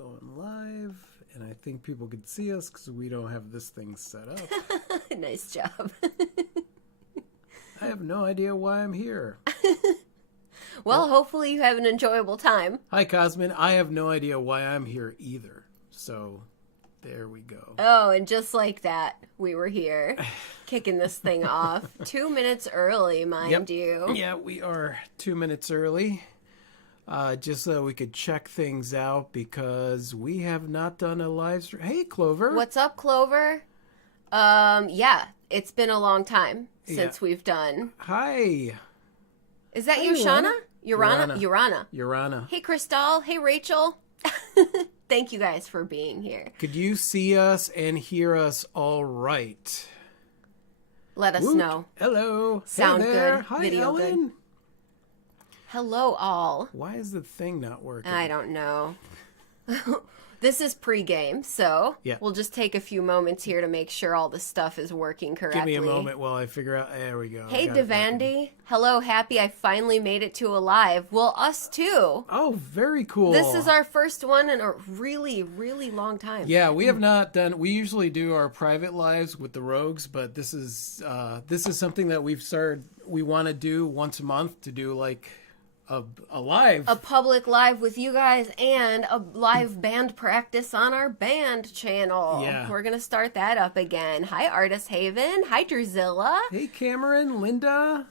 going live, and I think people could see us because we don't have this thing set up. Nice job. I have no idea why I'm here. Well, hopefully you have an enjoyable time. Hi, Cosmin. I have no idea why I'm here either. So, there we go. Oh, and just like that, we were here, kicking this thing off. 2 minutes early, mind you. Yeah, we are 2 minutes early. Just so we could check things out because we have not done a live stream. Hey, Clover. What's up, Clover? Yeah, it's been a long time since we've done. Hi. Is that you, Shauna? Urana. Hey, Crystal. Hey, Rachel. Thank you guys for being here. Could you see us and hear us all right? Let us know. Hello. Sound hey there. good. Hi, Video Ellen. good. Hello, all. Why is the thing not working? I don't know. This is pre-game, so we'll just take a few moments here to make sure all the stuff is working correctly. Give me a moment while I figure out. There we go. Hey, Devandy. Hello, happy I finally made it to a live. Well, us too. Oh, very cool. This is our first one in a really, really long time. Yeah, we have not done. We usually do our private lives with the Rogues, but this is something that we've started. We want to do once a month to do like a live. A public live with you guys and a live band practice on our band channel. Yeah. We're going to start that up again. Hi, Artist Haven. Hi, Druzilla. Hey, Cameron, Linda.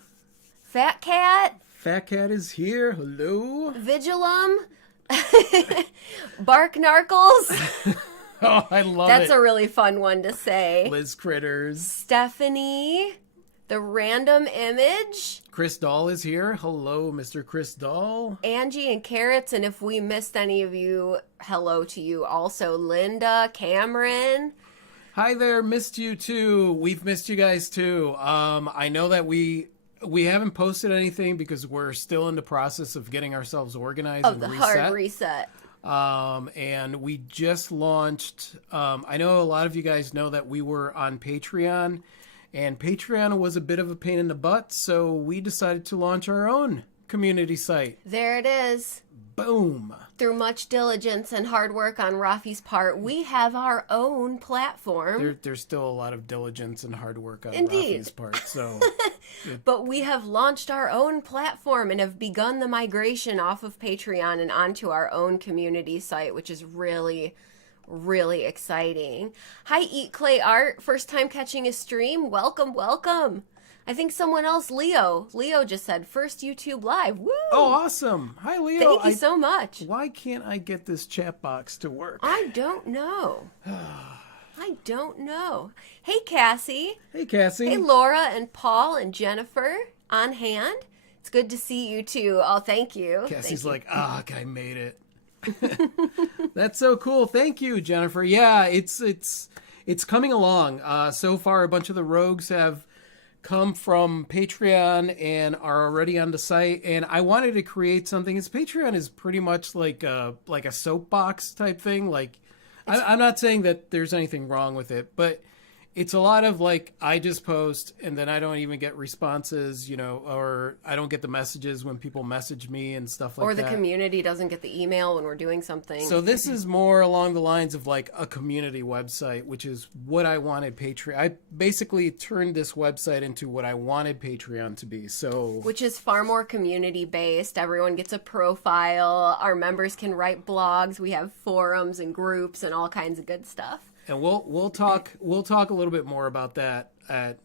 Fat Cat. Fat Cat is here. Hello. Vigilum. Bark Narkles. Oh, I love That's it. a really fun one to say. Liz Critters. Stephanie. The Random Image. Chris Dahl is here. Hello, Mr. Chris Dahl. Angie and Carrots, and if we missed any of you, hello to you also. Linda, Cameron. Hi there, missed you too. We've missed you guys too. I know that we haven't posted anything because we're still in the process of getting ourselves organized and the reset. hard reset. And we just launched. I know a lot of you guys know that we were on Patreon. And Patreon was a bit of a pain in the butt, so we decided to launch our own community site. There it is. Boom. Through much diligence and hard work on Rafi's part, we have our own platform. There's still a lot of diligence and hard work on Indeed. Rafi's part. So, But we have launched our own platform and have begun the migration off of Patreon and onto our own community site, which is really exciting. Hi, Eat Clay Art. First time catching a stream. Welcome. I think someone else, Leo just said first YouTube live. Woo! Oh, awesome. Hi, Leo. Thank you so much. Why can't I get this chat box to work? I don't know. Hey, Cassie. Hey, Cassie. Hey, Laura and Paul and Jennifer on hand. It's good to see you too. Oh, thank you. Cassie's like, I made it. That's so cool. Thank you, Jennifer. Yeah, it's coming along. So far, a bunch of the Rogues have come from Patreon and are already on the site. And I wanted to create something. Patreon is pretty much like a soapbox type thing. Like, I'm not saying that there's anything wrong with it, but it's a lot of like, I just post and then I don't even get responses, or I don't get the messages when people message me and stuff like that. Or the community doesn't get the email when we're doing something. So this is more along the lines of like a community website, which is what I wanted Patreon. I basically turned this website into what I wanted Patreon to be. So, which is far more community based. Everyone gets a profile. Our members can write blogs. We have forums and groups and all kinds of good stuff. And we'll talk a little bit more about that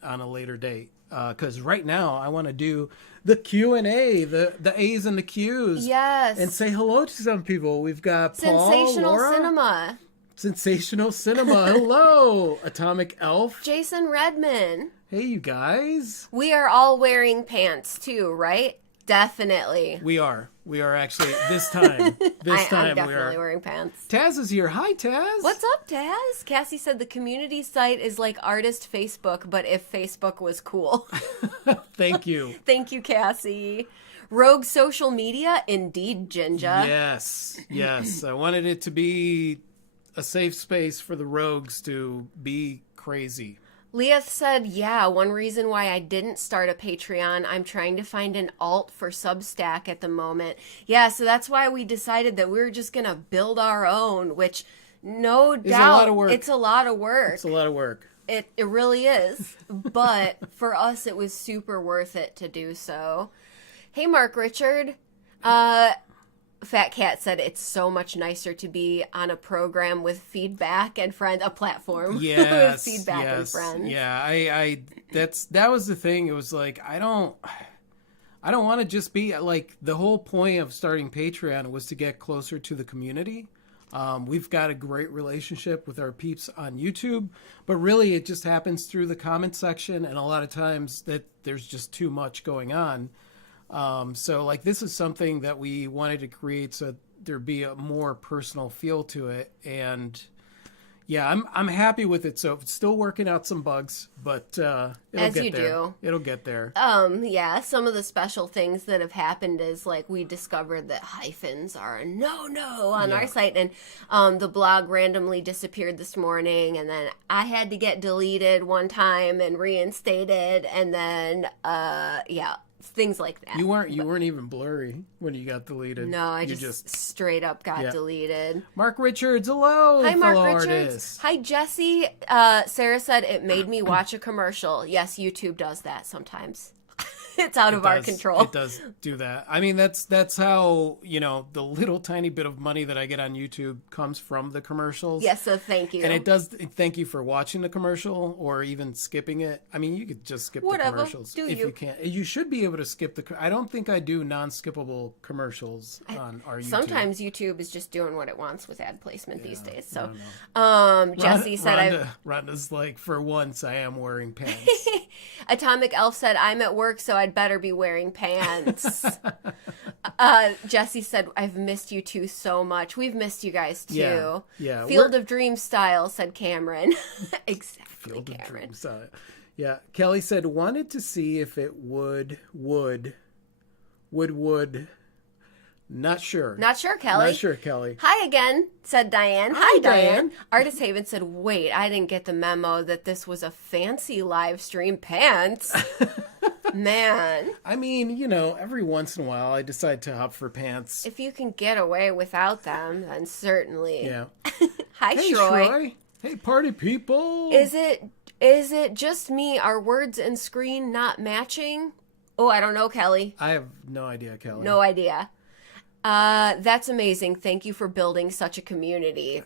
on a later date, because right now I want to do the Q&A, the A's and the Q's. Yes. And say hello to some people. We've got Paul, Sensational Laura. Cinema. Sensational Cinema. Hello, Atomic Elf. Jason Redman. Hey, you guys. We are all wearing pants too, right? Definitely. We are actually this time. I'm definitely wearing pants. Taz is here. Hi, Taz. What's up, Taz? Cassie said the community site is like artist Facebook, but if Facebook was cool. Thank you. Thank you, Cassie. Rogue social media, indeed, Jinja. Yes. I wanted it to be a safe space for the Rogues to be crazy. Leah said, yeah, one reason why I didn't start a Patreon, I'm trying to find an alt for Substack at the moment. Yeah, so that's why we decided that we were just going to build our own, which no doubt, a lot of work. it's a lot of work. It's a lot of work. It really is. But for us, it was super worth it to do so. Hey, Mark Richard. Fat Cat said it's so much nicer to be on a program with feedback and friends, a platform with feedback and friends. Yeah, that was the thing. It was like, I don't want to just be like, the whole point of starting Patreon was to get closer to the community. We've got a great relationship with our peeps on YouTube, but really it just happens through the comment section, and a lot of times that there's just too much going on. So like, this is something that we wanted to create so there'd be a more personal feel to it. And yeah, I'm happy with it. So still working out some bugs, but it'll As get you there. do. It'll get there. Yeah, some of the special things that have happened is like we discovered that hyphens are a no on our site, and the blog randomly disappeared this morning, and then I had to get deleted one time and reinstated, and then things like that. You weren't even blurry when you got deleted. No, I just straight up got deleted. Mark Richards, hello. Hi, Mark fellow Richards. artists. Hi, Jesse. Sarah said it made me watch a commercial. Yes, YouTube does that sometimes. It's out of our control. It does do that. I mean, that's how, the little tiny bit of money that I get on YouTube comes from the commercials. Yes, so thank you. And it does thank you for watching the commercial or even skipping it. I mean, you could just skip the commercials if you can. You should be able to skip I don't think I do non-skippable commercials on our YouTube. Sometimes YouTube is just doing what it wants with ad placement these days. So, Jesse said Rhonda's like, for once I am wearing pants. Atomic Elf said, I'm at work, so I'd better be wearing pants. Jesse said, I've missed you two so much. We've missed you guys too. Yeah. Field of Dreams style, said Cameron. Exactly, Field Cameron. of Dreams style. Yeah. Kelly said, wanted to see if it would. Not sure. Not sure, Kelly. Not sure, Kelly. Hi again, said Diane. Hi, Diane. Diane. Artist Haven said, wait, I didn't get the memo that this was a fancy live stream pants. Man. I mean, every once in a while I decide to opt for pants. If you can get away without them, then certainly. Yeah. Hi, Hey, Troy. Hey, party people. Is it just me? Are words and screen not matching? Oh, I don't know, Kelly. I have no idea, Kelly. No idea. That's amazing. Thank you for building such a community.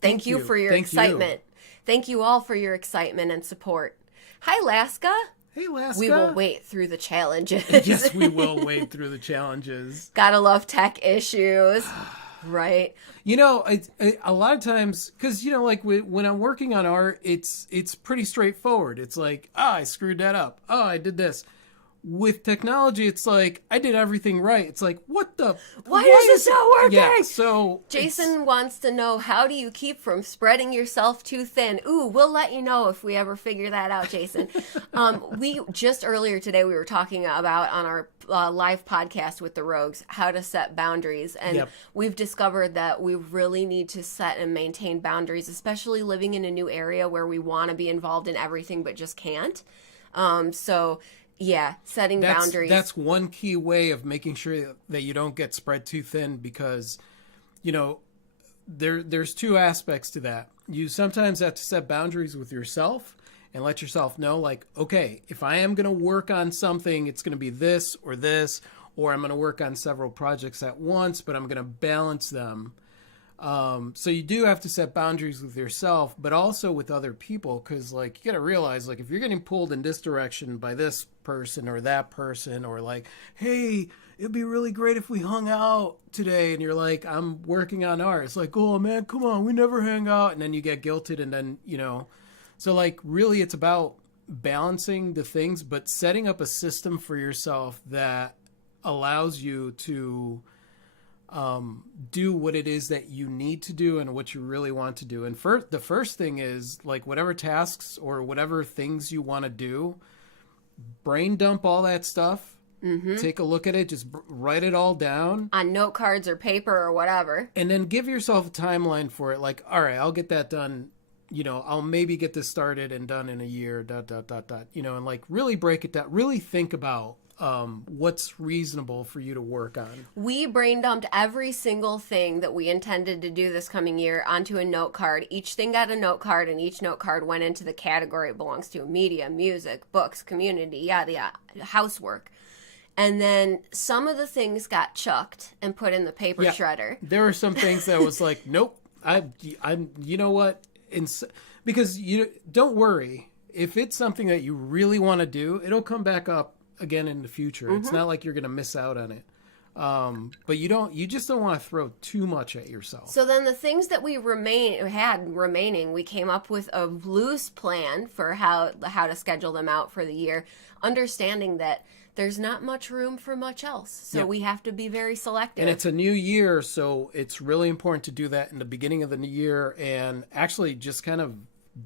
Thank you for your excitement. Thank you all for your excitement and support. Hi, Laska. Hey, Laska. We will wait through the challenges. Yes, we will wade through the challenges. Gotta love tech issues. Right. A lot of times, because, like when I'm working on art, it's pretty straightforward. It's like, I screwed that up. Oh, I did this. With technology, it's like, I did everything right. It's like, why is this not working? Yeah, so Jason wants to know, how do you keep from spreading yourself too thin? Ooh, we'll let you know if we ever figure that out, Jason. We just earlier today, we were talking about on our live podcast with the Rogues, how to set boundaries. And we've discovered that we really need to set and maintain boundaries, especially living in a new area where we want to be involved in everything but just can't. Yeah, setting boundaries. That's one key way of making sure that you don't get spread too thin, because, there's two aspects to that. You sometimes have to set boundaries with yourself and let yourself know, like, okay, if I am going to work on something, it's going to be this, or I'm going to work on several projects at once, but I'm going to balance them. So you do have to set boundaries with yourself, but also with other people, because, like, you got to realize, like, if you're getting pulled in this direction by this person or that person, or like, hey, it'd be really great if we hung out today, and you're like, I'm working on art. It's like, oh man, come on, we never hang out, and then you get guilted, and then so like, really, it's about balancing the things, but setting up a system for yourself that allows you to do what it is that you need to do and what you really want to do. And the first thing is, like, whatever tasks or whatever things you want to do, brain dump all that stuff. Mm-hmm. Take a look at it. Just write it all down on note cards or paper or whatever. And then give yourself a timeline for it. Like, all right, I'll get that done I'll maybe get this started and done in a year, dot, dot, dot, dot, and like really break it down, really think about what's reasonable for you to work on. We brain dumped every single thing that we intended to do this coming year onto a note card. Each thing got a note card, and each note card went into the category it belongs to: media, music, books, community, yada, yada, housework. And then some of the things got chucked and put in the paper shredder. There were some things that was like, nope, I'm, you know what? Because you don't worry, if it's something that you really want to do, it'll come back up again in the future. Mm-hmm. It's not like you're going to miss out on it. But you just don't want to throw too much at yourself. So then the things that we had remaining, we came up with a loose plan for how to schedule them out for the year, understanding that there's not much room for much else. So we have to be very selective. And it's a new year, so it's really important to do that in the beginning of the new year and actually just kind of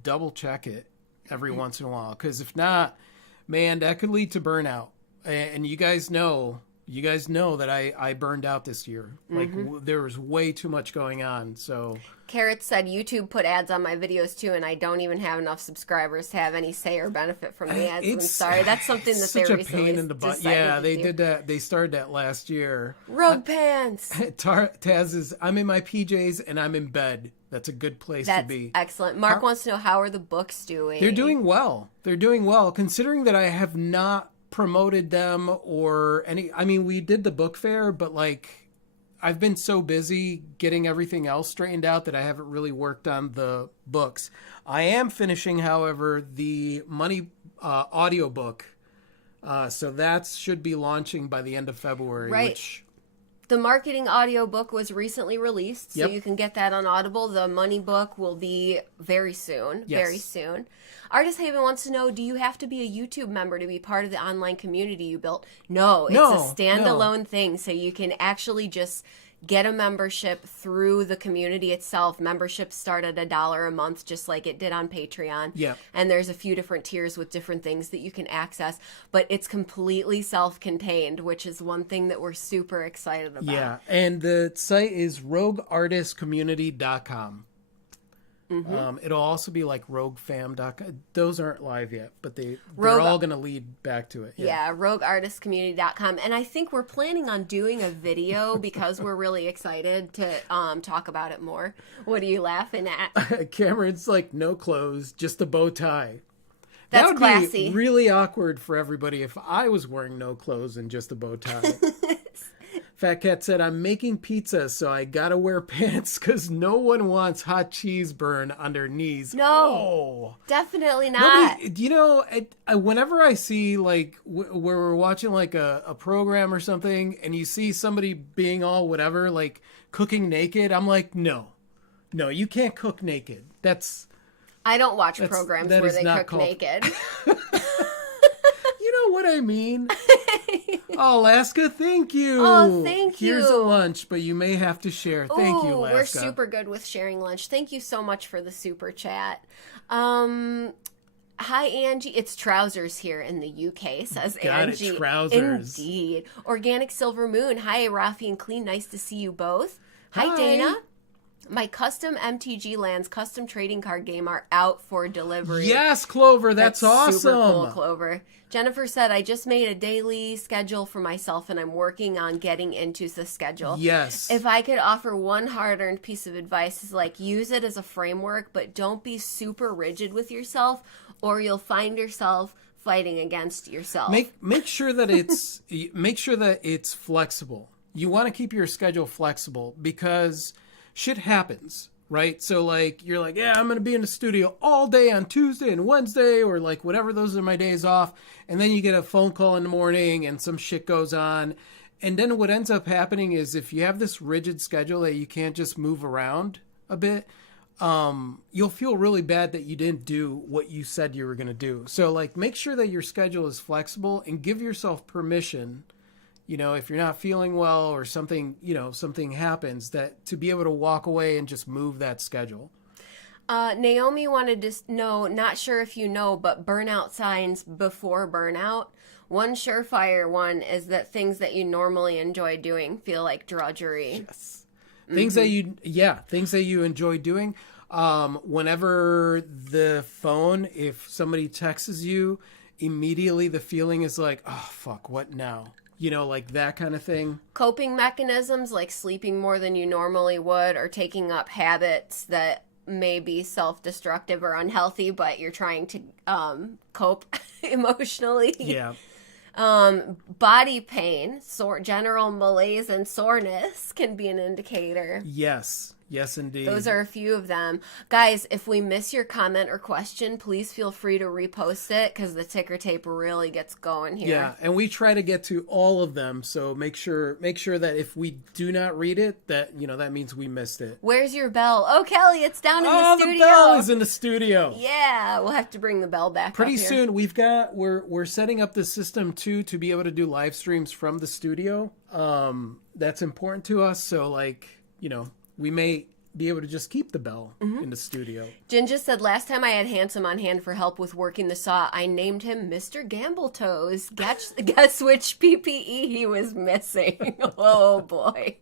double check it every once in a while. Because if not, man, that could lead to burnout. And you guys know that I burned out this year. Like there was way too much going on. So Carrot said YouTube put ads on my videos too, and I don't even have enough subscribers to have any say or benefit from the ads. I'm sorry. That's something that they recently pain in the butt. Yeah, they did that. They started that last year. Rogue pants. Taz is, I'm in my PJs and I'm in bed. That's a good place to be. Excellent. Mark wants to know, how are the books doing? They're doing well. Considering that I have not promoted them or any. I mean, we did the book fair, but like I've been so busy getting everything else straightened out that I haven't really worked on the books. I am finishing, however, the Money audiobook. So that should be launching by the end of February. Right. The marketing audiobook was recently released, so you can get that on Audible. The money book will be very soon. Yes. Very soon. Artist Haven wants to know, do you have to be a YouTube member to be part of the online community you built? No, it's a standalone thing, so you can actually just get a membership through the community itself. Memberships start at $1 a month, just like it did on Patreon. Yeah. And there's a few different tiers with different things that you can access, but it's completely self-contained, which is one thing that we're super excited about. Yeah, and the site is rogueartistcommunity.com. Mm-hmm. It'll also be like roguefam.com. Those aren't live yet, but they're all going to lead back to it. Yeah, rogueartistcommunity.com. And I think we're planning on doing a video because we're really excited to talk about it more. What are you laughing at? Cameron's like, no clothes, just a bow tie. That's that would classy. Be really awkward for everybody if I was wearing no clothes and just a bow tie. Fat Cat said, I'm making pizza, so I gotta wear pants because no one wants hot cheese burn on their knees. No, definitely not. Whenever I see, like, where we're watching, like, a program or something, and you see somebody being all whatever, like, cooking naked, I'm like, no, you can't cook naked. I don't watch programs where they cook naked. You know what I mean? Oh, Alaska, thank you. Oh, thank you. Here's a lunch, but you may have to share. Thank you, Alaska. We're super good with sharing lunch. Thank you so much for the super chat. Hi, Angie. It's trousers here in the UK, says Angie. Got it, trousers. Indeed. Organic Silver Moon. Hi, Rafi and Clean. Nice to see you both. Hi, Dana. My custom MTG Lands custom trading card game are out for delivery. Yes, Clover, that's awesome. Super cool, Clover. Jennifer said, I just made a daily schedule for myself and I'm working on getting into the schedule. Yes. If I could offer one hard-earned piece of advice, is like, use it as a framework, but don't be super rigid with yourself or you'll find yourself fighting against yourself. Make sure that it's flexible. You want to keep your schedule flexible because shit happens, right? So, like, you're like, yeah, I'm going to be in the studio all day on Tuesday and Wednesday or, like, whatever, those are my days off. And then you get a phone call in the morning and some shit goes on. And then what ends up happening is if you have this rigid schedule that you can't just move around a bit, you'll feel really bad that you didn't do what you said you were going to do. So, like, make sure that your schedule is flexible and give yourself permission, if you're not feeling well or something, something happens, that to be able to walk away and just move that schedule. Naomi wanted to know, not sure if you know, but burnout signs before burnout. One surefire one is that things that you normally enjoy doing feel like drudgery. Yes. Things that you enjoy doing. Whenever the phone, if somebody texts you, immediately the feeling is like, oh, fuck, what now? You know, like that kind of thing. Coping mechanisms like sleeping more than you normally would, or taking up habits that may be self-destructive or unhealthy, but you're trying to cope emotionally. Yeah. Body pain, general malaise and soreness can be an indicator. Yes. Yes, indeed. Those are a few of them. Guys, if we miss your comment or question, please feel free to repost it, because the ticker tape really gets going here. Yeah, and we try to get to all of them, so make sure that if we do not read it, that that means we missed it. Where's your bell? Oh, Kelly, it's down in the studio. Oh, the bell is in the studio. Yeah, we'll have to bring the bell back Pretty up here. soon. We're setting up the system too to be able to do live streams from the studio. That's important to us, so we may be able to just keep the bell in the studio. Jen just said, last time I had Handsome on hand for help with working the saw, I named him Mr. Gambletoes. Guess which PPE he was missing. Oh, boy.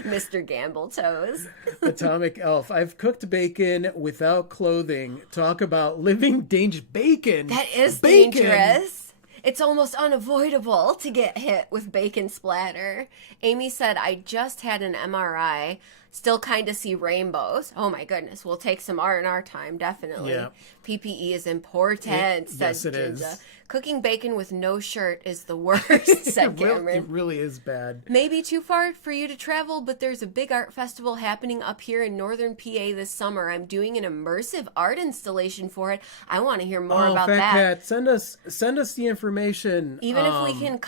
Mr. Gambletoes. Atomic Elf. I've cooked bacon without clothing. Talk about living danger. Bacon. That is Bacon. dangerous. It's almost unavoidable to get hit with bacon splatter. Amy said, I just had an MRI. Still kind of see rainbows. Oh my goodness. We'll take some R&R time, definitely. Yeah. PPE is important, said yes, it Ginger. is. Cooking bacon with no shirt is the worst, said Cameron. It really is bad. Maybe too far for you to travel, but there's a big art festival happening up here in northern PA this summer. I'm doing an immersive art installation for it. I want to hear more about Fat that. Cat, send us the information. Even if we can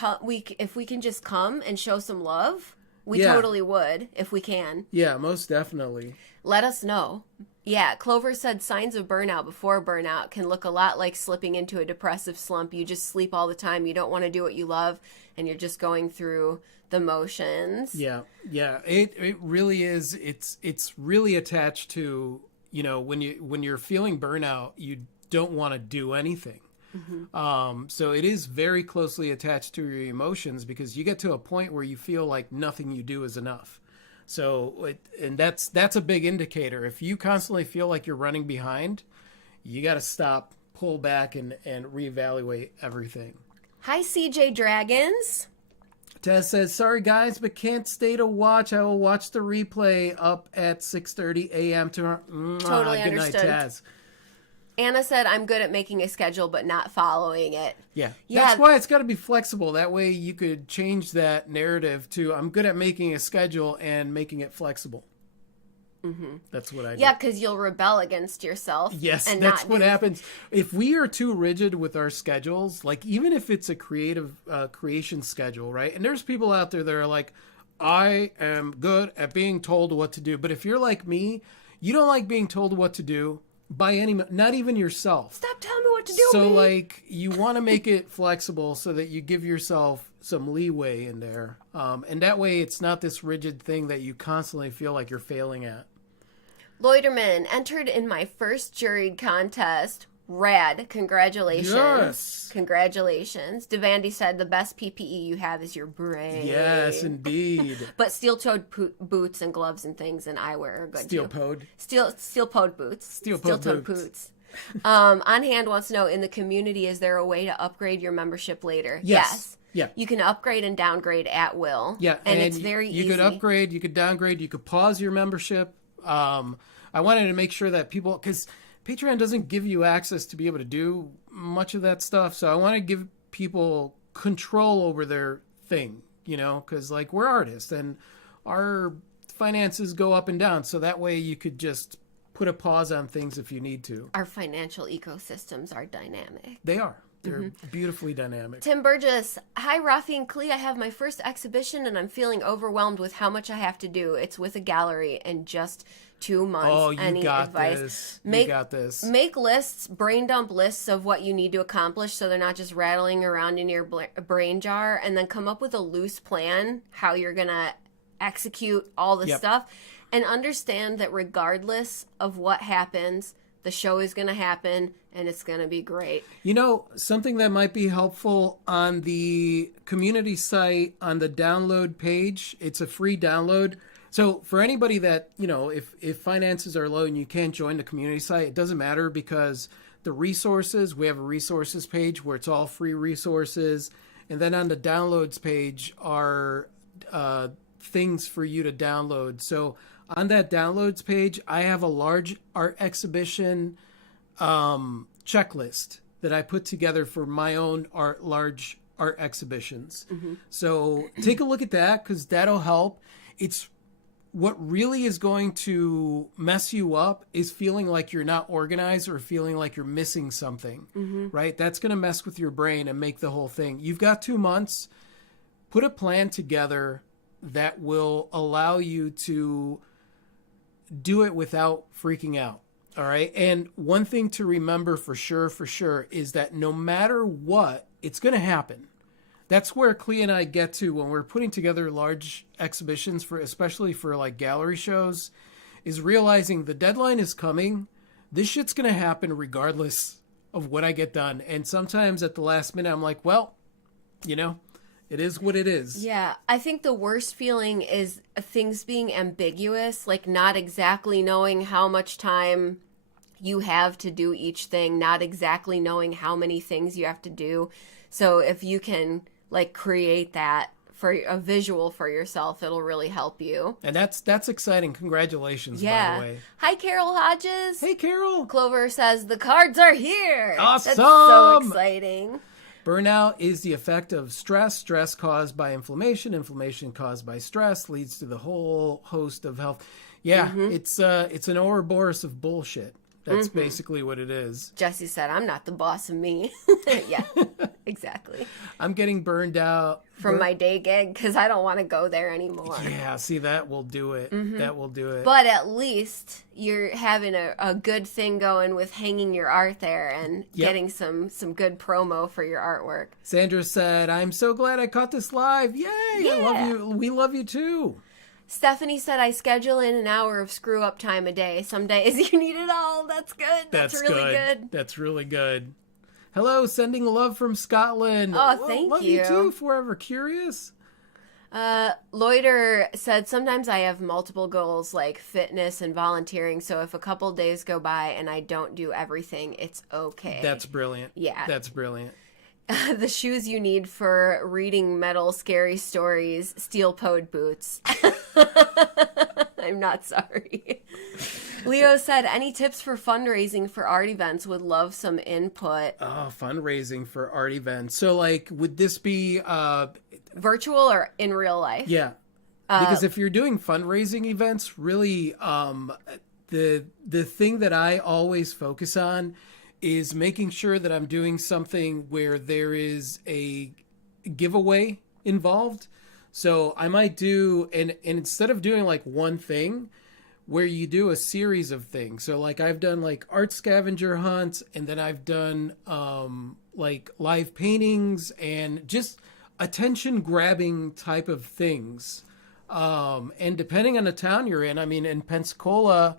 if we can just come and show some love, we Yeah. totally would if we can. Yeah, most definitely. Let us know. Yeah, Clover said signs of burnout before burnout can look a lot like slipping into a depressive slump. You just sleep all the time. You don't want to do what you love, and you're just going through the motions. Yeah. It really is. It's really attached to when you're feeling burnout, you don't want to do anything. Mm-hmm. So it is very closely attached to your emotions, because you get to a point where you feel like nothing you do is enough. So, that's a big indicator. If you constantly feel like you're running behind, you got to stop, pull back, and reevaluate everything. Hi, CJ Dragons. Taz says, sorry guys, but can't stay to watch. I will watch the replay up at 6:30 a.m. tomorrow. Totally Good understood. night, Taz. Anna said, I'm good at making a schedule, but not following it. Yeah. Yeah. That's why it's got to be flexible. That way you could change that narrative to, I'm good at making a schedule and making it flexible. Mm-hmm. That's what I do. Yeah, because you'll rebel against yourself. Yes, and that's not what do- happens. If we are too rigid with our schedules, like even if it's a creative creation schedule, right? And there's people out there that are like, I am good at being told what to do. But if you're like me, you don't like being told what to do by not even yourself. Stop telling me what to do. So me. like you want to make it flexible so that you give yourself some leeway in there. And that way it's not this rigid thing that you constantly feel like you're failing at. Loiterman entered in my first juried contest. Rad. Congratulations. Yes. Congratulations. Devandy said the best PPE you have is your brain. Yes, indeed. But steel-toed boots and gloves and things and eyewear are good too. Steel-toed. Steel-toed boots. Steel-toed boots. On Hand wants to know, in the community, is there a way to upgrade your membership later? Yes. Yeah. You can upgrade and downgrade at will. Yeah, And it's very you easy. could upgrade, you could downgrade, you could pause your membership. I wanted to make sure that people, because Patreon doesn't give you access to be able to do much of that stuff, so I want to give people control over their thing, because like we're artists and our finances go up and down, so that way you could just put a pause on things if you need to. Our financial ecosystems are dynamic. They are. They're beautifully dynamic. Tim Burgess, hi Rafi and Klee. I have my first exhibition and I'm feeling overwhelmed with how much I have to do. It's with a gallery in just 2 months. Oh, you Any got advice? this. Make, You got this. Make lists, brain dump lists of what you need to accomplish so they're not just rattling around in your brain jar, and then come up with a loose plan how you're going to execute all the Yep. stuff, and understand that regardless of what happens, the show is going to happen and it's going to be great. Something that might be helpful on the community site, on the download page, it's a free download. So for anybody that, if finances are low and you can't join the community site, it doesn't matter because the resources, we have a resources page where it's all free resources. And then on the downloads page are things for you to download. So on that downloads page, I have a large art exhibition checklist that I put together for my own large art exhibitions. So take a look at that because that'll help. It's what really is going to mess you up is feeling like you're not organized or feeling like you're missing something, right? That's going to mess with your brain and make the whole thing. You've got 2 months. Put a plan together that will allow you to do it without freaking out. All right. And one thing to remember for sure, is that no matter what, it's going to happen. That's where Clea and I get to when we're putting together large exhibitions especially for like gallery shows, is realizing the deadline is coming. This shit's going to happen regardless of what I get done. And sometimes at the last minute, I'm like, well, it is what it is. Yeah, I think the worst feeling is things being ambiguous, like not exactly knowing how much time you have to do each thing, not exactly knowing how many things you have to do. So if you can like create that for a visual for yourself, it'll really help you. And that's exciting. Congratulations, by the way. Hi, Carol Hodges. Hey, Carol. Clover says the cards are here. Awesome. That's so exciting. Burnout is the effect of stress caused by inflammation caused by stress leads to the whole host of health. Yeah, it's an Ouroboros of bullshit. That's basically what it is. Jesse said, I'm not the boss of me. Yeah, exactly. I'm getting burned out. From my day gig because I don't want to go there anymore. Yeah, see, that will do it. That will do it. But at least you're having a good thing going with hanging your art there and getting some good promo for your artwork. Sandra said, I'm so glad I caught this live. Yay! Yeah. I love you. We love you too. Stephanie said, I schedule in an hour of screw up time a day. Some days you need it all. That's good. That's really good. That's really good. Hello, sending love from Scotland. Oh, thank love you too, Forever Curious. Loiter said, sometimes I have multiple goals like fitness and volunteering. So if a couple days go by and I don't do everything, it's okay. That's brilliant. Yeah. That's brilliant. The shoes you need for reading metal scary stories, steel-toed boots. I'm not sorry. Leo said, any tips for fundraising for art events? Would love some input. Oh, fundraising for art events. So, like, would this be... virtual or in real life? Yeah. Because if you're doing fundraising events, really, the thing that I always focus on is making sure that I'm doing something where there is a giveaway involved. So I might do, and instead of doing like one thing, where you do a series of things. So like I've done like art scavenger hunts, and then I've done like live paintings and just attention grabbing type of things. And depending on the town you're in, I mean, in Pensacola,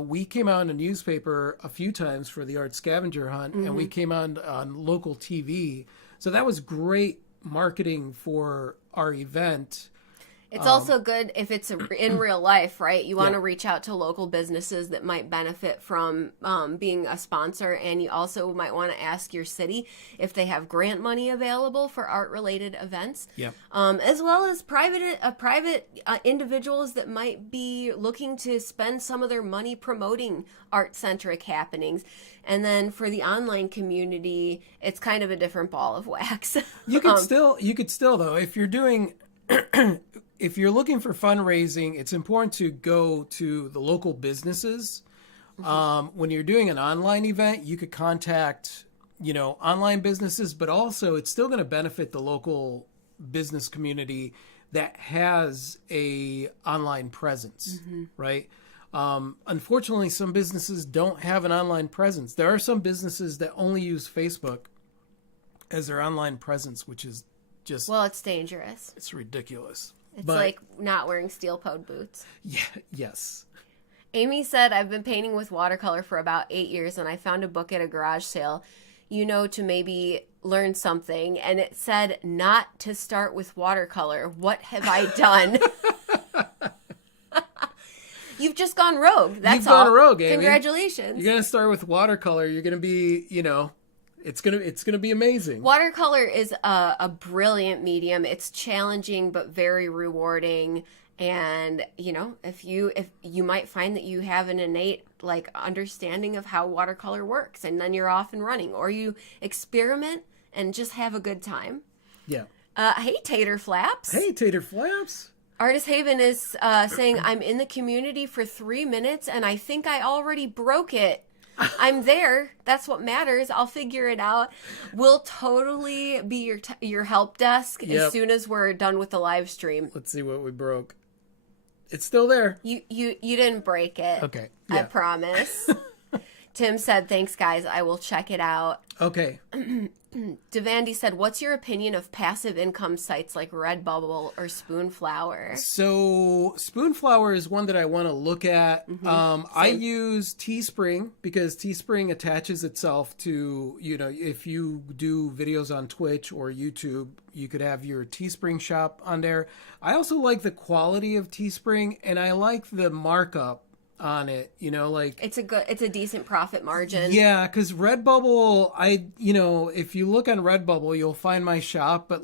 we came out in a newspaper a few times for the art scavenger hunt, and we came on local TV. So that was great marketing for our event. It's also good if it's in real life, right? You want to reach out to local businesses that might benefit from being a sponsor, and you also might want to ask your city if they have grant money available for art-related events, as well as private individuals that might be looking to spend some of their money promoting art-centric happenings. And then for the online community, it's kind of a different ball of wax. You could still though, if you're doing. If you're looking for fundraising, it's important to go to the local businesses. When you're doing an online event, you could contact, online businesses, but also it's still going to benefit the local business community that has a online presence, right? Unfortunately, some businesses don't have an online presence. There are some businesses that only use Facebook as their online presence, which is just... Well, it's dangerous. It's ridiculous. It's like not wearing steel-toed boots. Yeah, yes. Amy said, I've been painting with watercolor for about 8 years, and I found a book at a garage sale, to maybe learn something. And it said not to start with watercolor. What have I done? You've just gone rogue. That's You've gone all. rogue, Amy. Congratulations. You're gonna start with watercolor. You're gonna be, it's gonna be amazing. Watercolor is a brilliant medium. It's challenging but very rewarding. And if you might find that you have an innate understanding of how watercolor works, and then you're off and running, or you experiment and just have a good time. Yeah. Hey, Tater Flaps. Hey, Tater Flaps. Artist Haven is saying, I'm in the community for 3 minutes and I think I already broke it. I'm there. That's what matters. I'll figure it out. We'll totally be your help desk as soon as we're done with the live stream. Let's see what we broke. It's still there. You didn't break it. Okay. I Yeah. promise. Tim said, thanks, guys. I will check it out. Okay. Devandy said, what's your opinion of passive income sites like Redbubble or Spoonflower? So Spoonflower is one that I want to look at. I use Teespring because Teespring attaches itself to, if you do videos on Twitch or YouTube, you could have your Teespring shop on there. I also like the quality of Teespring, and I like the markup on it, it's a decent profit margin. Yeah, because Redbubble, if you look on Redbubble, you'll find my shop, but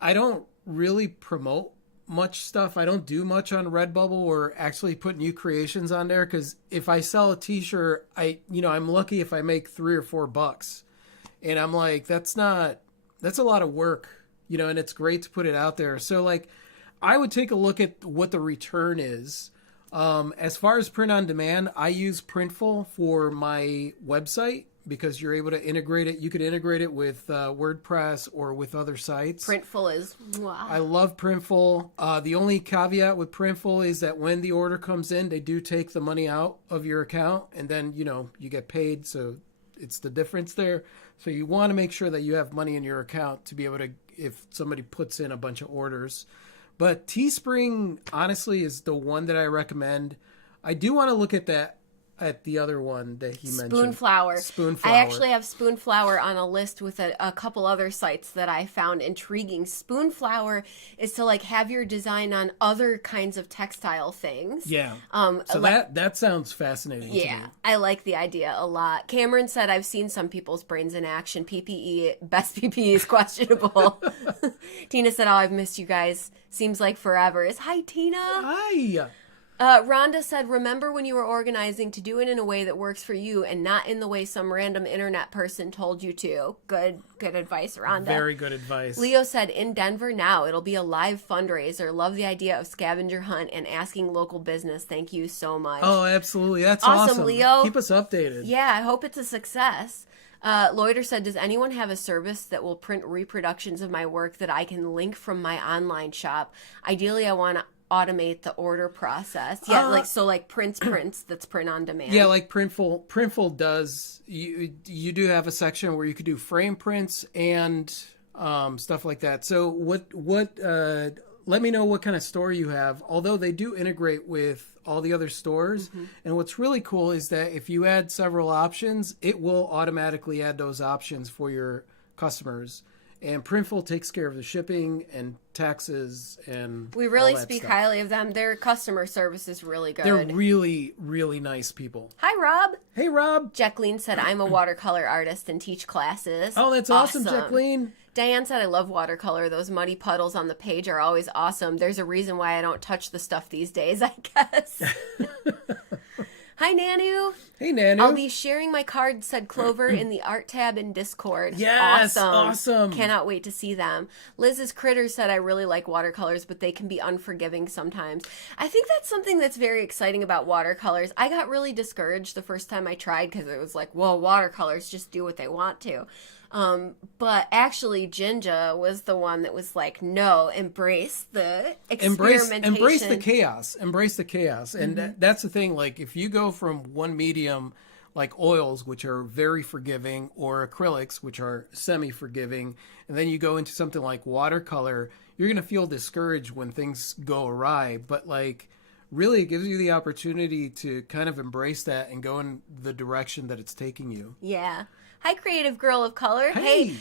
I don't really promote much stuff. I don't do much on Redbubble or actually put new creations on there, because if I sell a t-shirt, I'm lucky if I make $3 or $4, and I'm like, that's a lot of work, and it's great to put it out there. So I would take a look at what the return is. As far as print on demand, I use Printful for my website because you're able to integrate it. You could integrate it with WordPress or with other sites. Printful is wow. I love Printful. The only caveat with Printful is that when the order comes in, they do take the money out of your account, and then you get paid. So it's the difference there. So you want to make sure that you have money in your account to be able to, if somebody puts in a bunch of orders. But Teespring, honestly, is the one that I recommend. I do want to look at the other one that he mentioned. Spoonflower. I actually have Spoonflower on a list with a couple other sites that I found intriguing. Spoonflower is to have your design on other kinds of textile things. Yeah. So that sounds fascinating. Yeah, to me. I like the idea a lot. Cameron said, I've seen some people's brains in action. Best PPE is questionable. Tina said, oh, I've missed you guys. Seems like forever. Hi, Tina. Hi. Rhonda said, remember when you were organizing to do it in a way that works for you and not in the way some random internet person told you to. Good advice, Rhonda. Very good advice. Leo said, in Denver now, it'll be a live fundraiser. Love the idea of scavenger hunt and asking local business. Thank you so much. Oh, absolutely. That's awesome. Leo. Keep us updated. Yeah, I hope it's a success. Loiter said, does anyone have a service that will print reproductions of my work that I can link from my online shop? Ideally, I want to automate the order process. Yeah, prints that's print on demand. Yeah, like Printful does. You do have a section where you could do frame prints and stuff like that. So let me know what kind of store you have. Although they do integrate with all the other stores. Mm-hmm. And what's really cool is that if you add several options, it will automatically add those options for your customers. And Printful takes care of the shipping and taxes and we really all that speak stuff. highly of them. Their customer service is really good. They're really, really nice people. Hi, Rob. Hey, Rob. Jacqueline said, I'm a watercolor artist and teach classes. Oh, that's awesome, Jacqueline. Diane said, I love watercolor. Those muddy puddles on the page are always awesome. There's a reason why I don't touch the stuff these days, I guess. Hi, Nanu. Hey, Nanu. I'll be sharing my card, said Clover, in the art tab in Discord. Yes, awesome. Cannot wait to see them. Liz's Critter said, I really like watercolors, but they can be unforgiving sometimes. I think that's something that's very exciting about watercolors. I got really discouraged the first time I tried because it was like, well, watercolors just do what they want to. But actually, Jinja was the one that was like, no, embrace the experimentation. Embrace the chaos. Embrace the chaos. And that's the thing. Like, if you go from one medium, like oils, which are very forgiving, or acrylics, which are semi-forgiving, and then you go into something like watercolor, you're going to feel discouraged when things go awry. But, like, really, it gives you the opportunity to kind of embrace that and go in the direction that it's taking you. Yeah. Hi, Creative Girl of Color. Hey.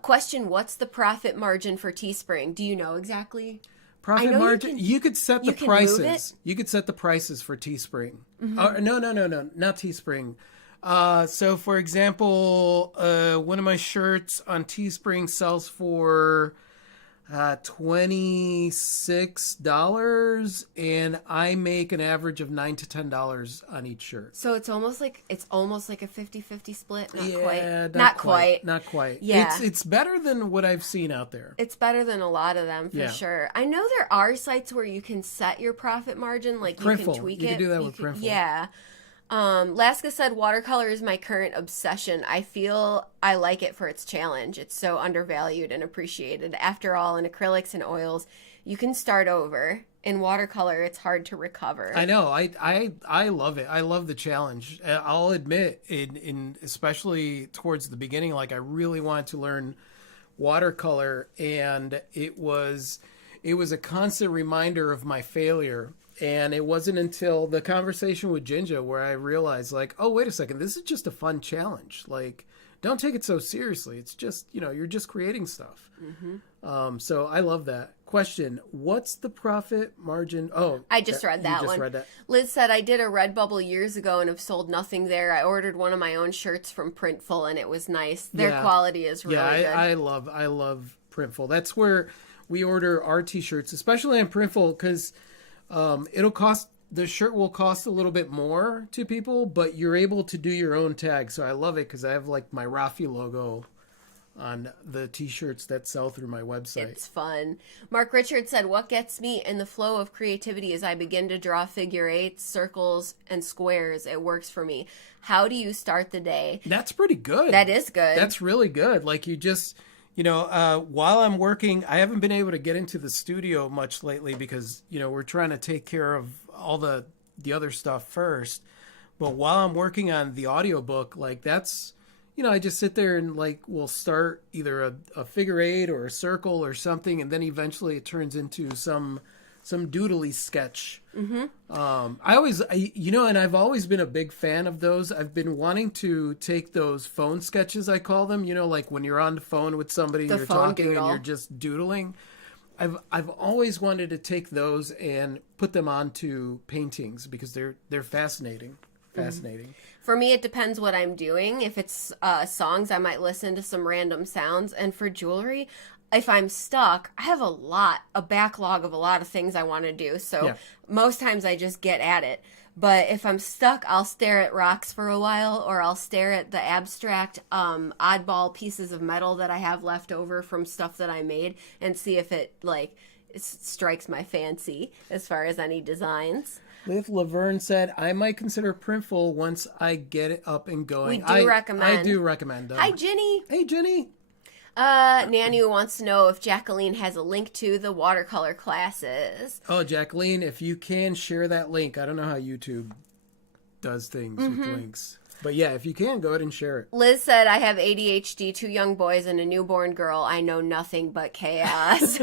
Question, what's the profit margin for Teespring? Do you know exactly? Profit know margin. You could set the you can move it. prices. You could set the prices for Teespring. No, not Teespring. So for example, one of my shirts on Teespring sells for $26, and I make an average of $9 to $10 on each shirt. So it's almost like a 50-50 split. Not Yeah, quite. Not quite. Yeah. It's better than what I've seen out there. It's better than a lot of them for Yeah. sure. I know there are sites where you can set your profit margin, like you Printful. can tweak You it. can do that with Printful. Yeah. Laska said watercolor is my current obsession. I feel I like it for its challenge. It's so undervalued and appreciated. After all, in acrylics and oils, you can start over. In watercolor, it's hard to recover. I know. I love it. I love the challenge. I'll admit, in especially towards the beginning, like I really wanted to learn watercolor, and it was a constant reminder of my failure. And it wasn't until the conversation with Jinja where I realized, like, oh, wait a second, this is just a fun challenge. Like, don't take it so seriously. It's just, you're just creating stuff. So I love that. Question, what's the profit margin? Oh, I just read that you just one. read that. Liz said, I did a Redbubble years ago and have sold nothing there. I ordered one of my own shirts from Printful and it was nice. Their Yeah. quality is really good. I love Printful. That's where we order our t-shirts, especially on Printful, because the shirt will cost a little bit more to people, but you're able to do your own tag. So I love it because I have like my Rafi logo on the t-shirts that sell through my website. It's fun. Mark Richards said, what gets me in the flow of creativity is I begin to draw figure eights, circles, and squares. It works for me. How do you start the day? That's pretty good. That is good. That's really good. Like you just, while I'm working, I haven't been able to get into the studio much lately because, we're trying to take care of all the other stuff first. But while I'm working on the audiobook, like that's, I just sit there and like we'll start either a figure eight or a circle or something, and then eventually it turns into some doodly sketch. And I've always been a big fan of those. I've been wanting to take those phone sketches, I call them, like when you're on the phone with somebody, The you're phone talking doodle. and you're just doodling. I've always wanted to take those and put them onto paintings because they're fascinating. For me, it depends what I'm doing. If it's songs, I might listen to some random sounds. And for jewelry, if I'm stuck, I have a backlog of a lot of things I want to do. So most times I just get at it. But if I'm stuck, I'll stare at rocks for a while, or I'll stare at the abstract oddball pieces of metal that I have left over from stuff that I made and see if it strikes my fancy as far as any designs. Liv Laverne said, I might consider Printful once I get it up and going. We do recommend. I do recommend them. Hi, Ginny. Hey, Jenny. Nanu wants to know if Jacqueline has a link to the watercolor classes. Oh, Jacqueline, if you can share that link. I don't know how YouTube does things with links. But yeah, if you can, go ahead and share it. Liz said, I have ADHD, 2 young boys, and a newborn girl. I know nothing but chaos.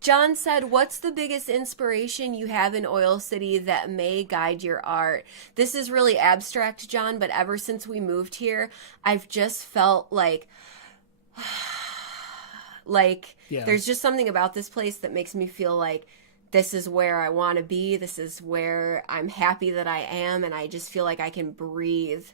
John said, what's the biggest inspiration you have in Oil City that may guide your art? This is really abstract, John, but ever since we moved here, I've just felt like there's just something about this place that makes me feel like this is where I want to be. This is where I'm happy that I am. And I just feel like I can breathe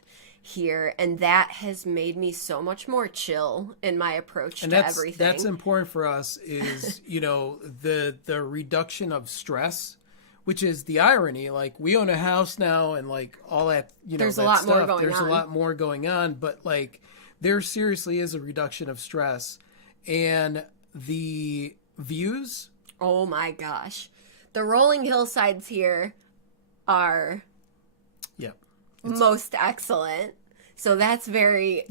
here. And that has made me so much more chill in my approach to everything. That's important for us is, the reduction of stress, which is the irony. Like we own a house now and like all that, There's that a lot stuff. more going There's on. a lot more going on, but like there seriously is a reduction of stress. And the views. Oh my gosh. The rolling hillsides here are most excellent. So that's very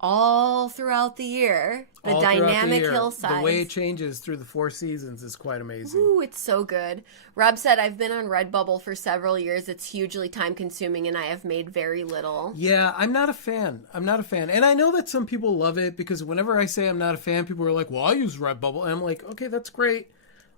all throughout the year. The All throughout dynamic year. hillsides. The way it changes through the 4 seasons is quite amazing. Ooh, it's so good. Rob said, I've been on Redbubble for several years. It's hugely time consuming and I have made very little. Yeah, I'm not a fan. And I know that some people love it because whenever I say I'm not a fan, people are like, well, I use Redbubble. And I'm like, okay, that's great.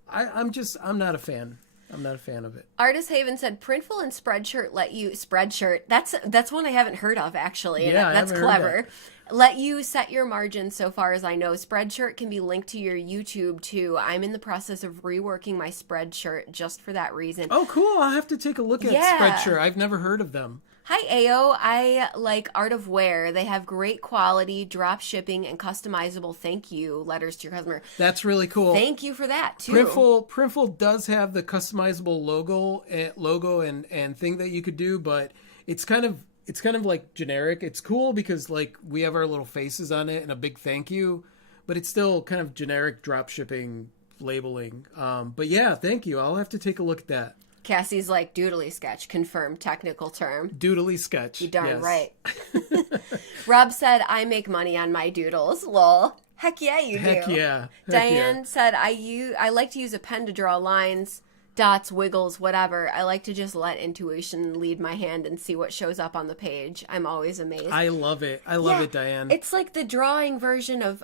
I'm not a fan. I'm not a fan of it. Artist Haven said, Printful and Spreadshirt let you... Spreadshirt. That's one I haven't heard of, actually. And Yeah, I that's haven't heard clever. let you set your margins so far as I know. Spreadshirt can be linked to your YouTube too. I'm in the process of reworking my Spreadshirt just for that reason. Oh, cool. I'll have to take a look at Spreadshirt. I've never heard of them. Hi, Ao. I like Art of Wear. They have great quality, drop shipping, and customizable thank you letters to your customer. That's really cool. Thank you for that, too. Printful does have the customizable logo and thing that you could do, but it's kind of like generic. It's cool because like we have our little faces on it and a big thank you, but it's still kind of generic drop shipping labeling. But yeah, thank you. I'll have to take a look at that. Cassie's like, doodly sketch, confirmed technical term. Doodly sketch. You darn yes. right. Rob said, I make money on my doodles. Lol. Heck yeah, you do. Heck yeah. Diane said, I like to use a pen to draw lines, dots, wiggles, whatever. I like to just let intuition lead my hand and see what shows up on the page. I'm always amazed. I love it. I love it, Diane. It's like the drawing version of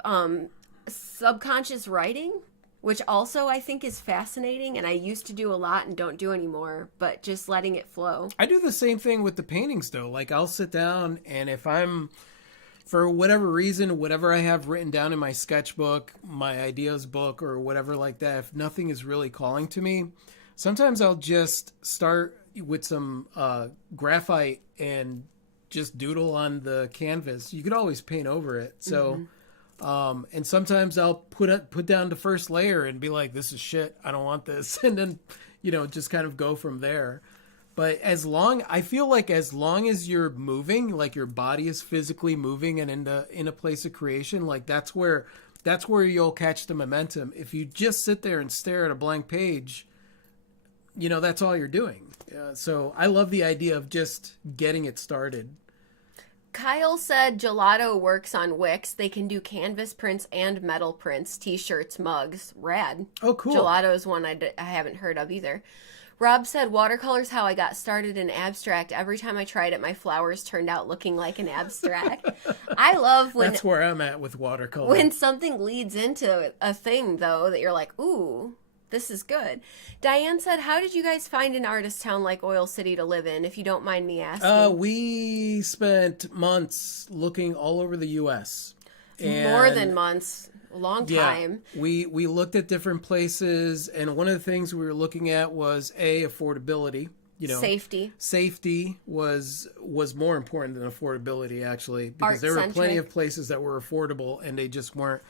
subconscious writing, which also I think is fascinating, and I used to do a lot and don't do anymore, but just letting it flow. I do the same thing with the paintings, though. Like, I'll sit down, and if I'm, for whatever reason, whatever I have written down in my sketchbook, my ideas book, or whatever like that, if nothing is really calling to me, sometimes I'll just start with some graphite and just doodle on the canvas. You could always paint over it, so... and sometimes I'll put down the first layer and be like, this is shit. I don't want this. And then, just kind of go from there. But I feel like as long as you're moving, like your body is physically moving and in a place of creation, like that's where you'll catch the momentum. If you just sit there and stare at a blank page, that's all you're doing. So I love the idea of just getting it started. Kyle said Gelato works on Wix. They can do canvas prints and metal prints, t-shirts, mugs. Rad. Oh, cool. Gelato's one I haven't heard of either. Rob said watercolor's how I got started in abstract. Every time I tried it, my flowers turned out looking like an abstract. I love when... That's where I'm at with watercolor. When something leads into a thing, though, that you're like, ooh, this is good. Diane said, how did you guys find an artist town like Oil City to live in, if you don't mind me asking? We spent months looking all over the U.S. More than months. A long time. Yeah, we looked at different places, and one of the things we were looking at was, affordability. Safety was more important than affordability, actually, because there were plenty of places that were affordable, and they just weren't.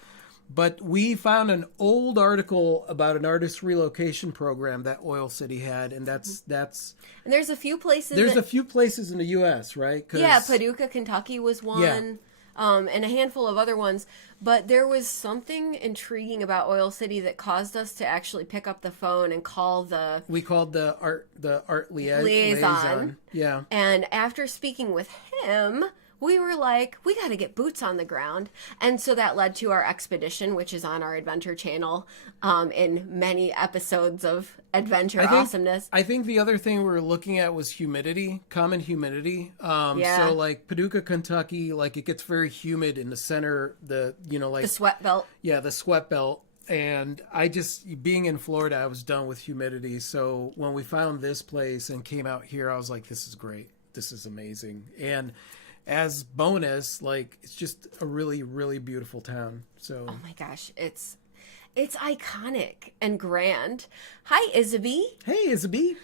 But we found an old article about an artist relocation program that Oil City had, and that's. And there's a few places. There's a few places in the U.S., right? Yeah, Paducah, Kentucky was one, and a handful of other ones. But there was something intriguing about Oil City that caused us to actually pick up the phone and call the. We called the art liaison. Yeah. And after speaking with him, we were like, we got to get boots on the ground. And so that led to our expedition, which is on our adventure channel in many episodes of adventure awesomeness. I think the other thing we were looking at was common humidity. So like Paducah, Kentucky, like it gets very humid in the center, the sweat belt. Yeah, the sweat belt. And being in Florida, I was done with humidity. So when we found this place and came out here, I was like, this is great. This is amazing. And as bonus, like it's just a really, really beautiful town. So oh my gosh, it's iconic and grand. Hi, Isabie. Hey, Isabie.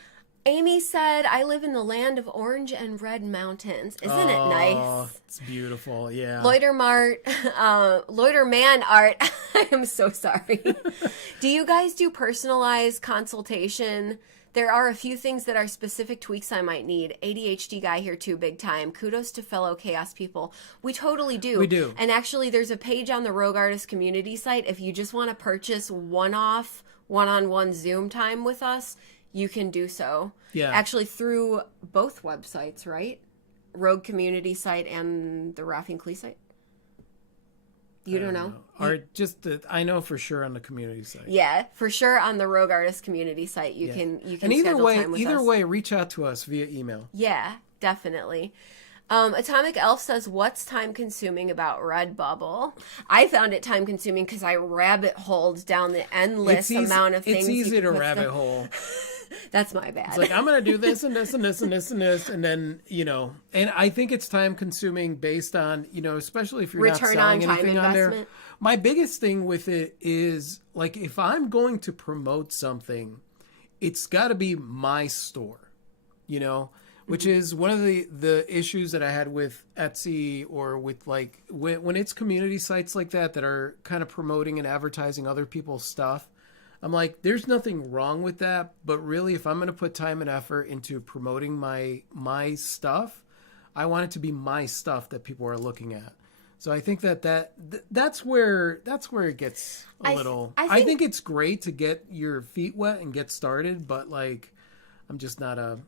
Amy said, I live in the land of orange and red mountains. Isn't it nice? It's beautiful, yeah. Loiter man art. I am so sorry. Do you guys do personalized consultation? There are a few things that are specific tweaks I might need. ADHD guy here too, big time. Kudos to fellow chaos people. We totally do. We do. And actually, there's a page on the Rogue Artist community site. If you just want to purchase one-off, one-on-one Zoom time with us, you can do so. Yeah. Actually, through both websites, right? Rogue community site and the Rafi and Klee site. You don't know? I know for sure on the community site. Yeah, for sure on the Rogue Artist community site. You can and schedule time with us. either way, reach out to us via email. Yeah, definitely. Atomic Elf says, what's time consuming about Redbubble? I found it time consuming because I rabbit holed down the endless amount of things. It's easy to rabbit hole. That's my bad. It's like, I'm going to do this and this and this and this and this. And then, and I think it's time consuming based on, especially if you're Return not selling on time anything on there. investment. My biggest thing with it is, like, if I'm going to promote something, it's got to be my store, which is one of the issues that I had with Etsy or with, like, when it's community sites like that are kind of promoting and advertising other people's stuff. I'm like, there's nothing wrong with that, but really, if I'm going to put time and effort into promoting my stuff, I want it to be my stuff that people are looking at. So I think that's where it gets a little. I think it's great to get your feet wet and get started, but, like, I'm just I'm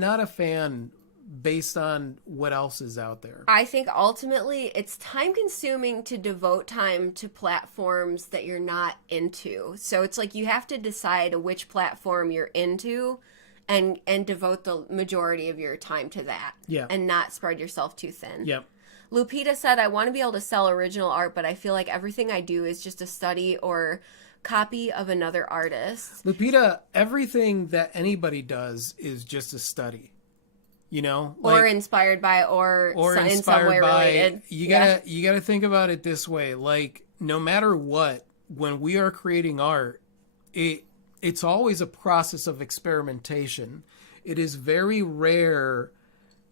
not a fan based on what else is out there. I think ultimately it's time consuming to devote time to platforms that you're not into. So it's like you have to decide which platform you're into and devote the majority of your time to that. Yeah. And not spread yourself too thin. Yep. Lupita said, I want to be able to sell original art, but I feel like everything I do is just a study or copy of another artist. Lupita, everything that anybody does is just a study. Or inspired by, or in some way related. You gotta think about it this way. Like, no matter what, when we are creating art, it's always a process of experimentation. It is very rare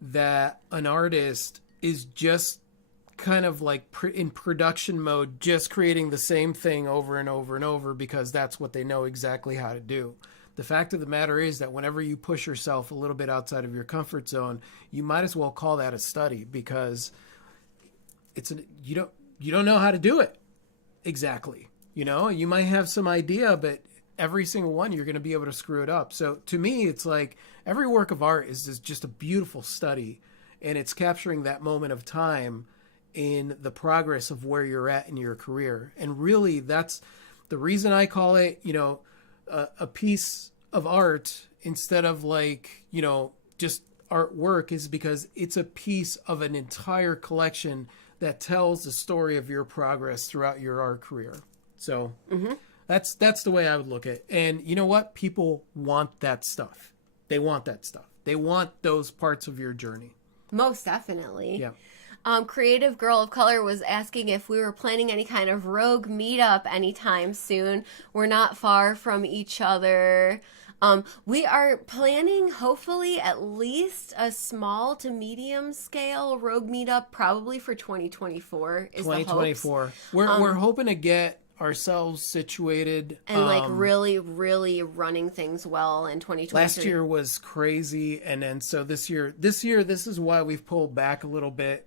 that an artist is just kind of like in production mode, just creating the same thing over and over and over because that's what they know exactly how to do. The fact of the matter is that whenever you push yourself a little bit outside of your comfort zone, you might as well call that a study because you don't know how to do it exactly. You might have some idea, but every single one you're going to be able to screw it up. So to me, it's like every work of art is just a beautiful study, and it's capturing that moment of time in the progress of where you're at in your career. And really, that's the reason I call it, a piece of art instead of, like, just artwork, is because it's a piece of an entire collection that tells the story of your progress throughout your art career. So that's the way I would look at it. And you know what? People want that stuff. They want that stuff. They want those parts of your journey. Most definitely. Yeah. Creative Girl of Color was asking if we were planning any kind of rogue meetup anytime soon. We're not far from each other. We are planning, hopefully, at least a small to medium scale rogue meetup, probably for 2024. Is 2024. The hopes. We're hoping to get ourselves situated and like really, really running things well in 2023. Last year was crazy, and then so this year, this is why we've pulled back a little bit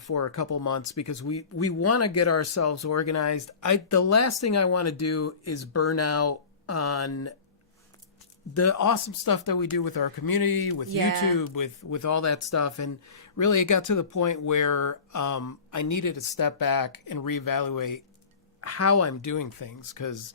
for a couple months, because we want to get ourselves organized. The last thing I want to do is burn out on the awesome stuff that we do with our community, with YouTube, with all that stuff. And really, it got to the point where I needed to step back and reevaluate how I'm doing things, because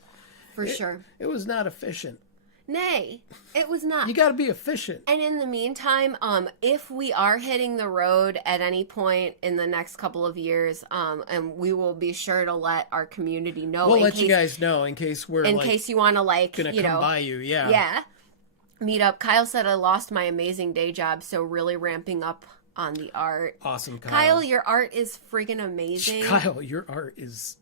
it was not efficient. Nay, it was not. You got to be efficient. And in the meantime, if we are hitting the road at any point in the next couple of years, and we will be sure to let our community know. We'll let you guys know in case case you want to, like, gonna come by you. Yeah. Meet up. Kyle said, I lost my amazing day job, so really ramping up on the art. Awesome, Kyle. Kyle, your art is friggin' amazing. Kyle, your art is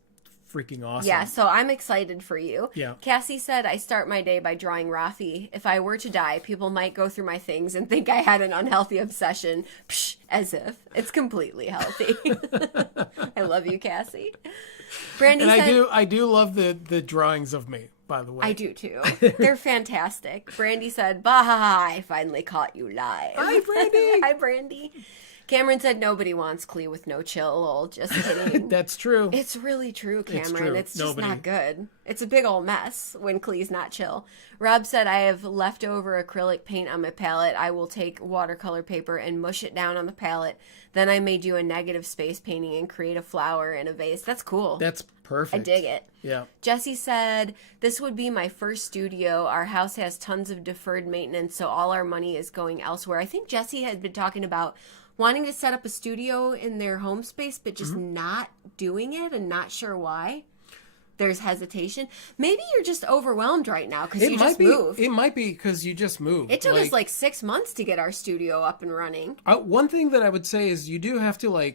freaking awesome. Yeah, so I'm excited for you. Yeah. Cassie said, I start my day by drawing Rafi. If I were to die, people might go through my things and think I had an unhealthy obsession. Psh, as if. It's completely healthy. I love you, Cassie. Brandy said, I do love the drawings of me, by the way. I do too. They're fantastic. Brandy said, bah, I finally caught you live. Hi, Brandy. Hi, Brandy. Cameron said nobody wants Clee with no chill. Lol, just kidding. That's true. It's really true, Cameron. true. It's just Nobody. not good. It's a big old mess when Clee's not chill. Rob said, I have leftover acrylic paint on my palette. I will take watercolor paper and mush it down on the palette. Then I made you a negative space painting and create a flower in a vase. That's cool. That's perfect. I dig it. Yeah. Jesse said, this would be my first studio. Our house has tons of deferred maintenance, so all our money is going elsewhere. I think Jesse had been talking about wanting to set up a studio in their home space, but just not doing it and not sure why. There's hesitation. Maybe you're just overwhelmed right now because you just moved. It might be because you just moved. It took us like 6 months to get our studio up and running. One thing that I would say is you do have to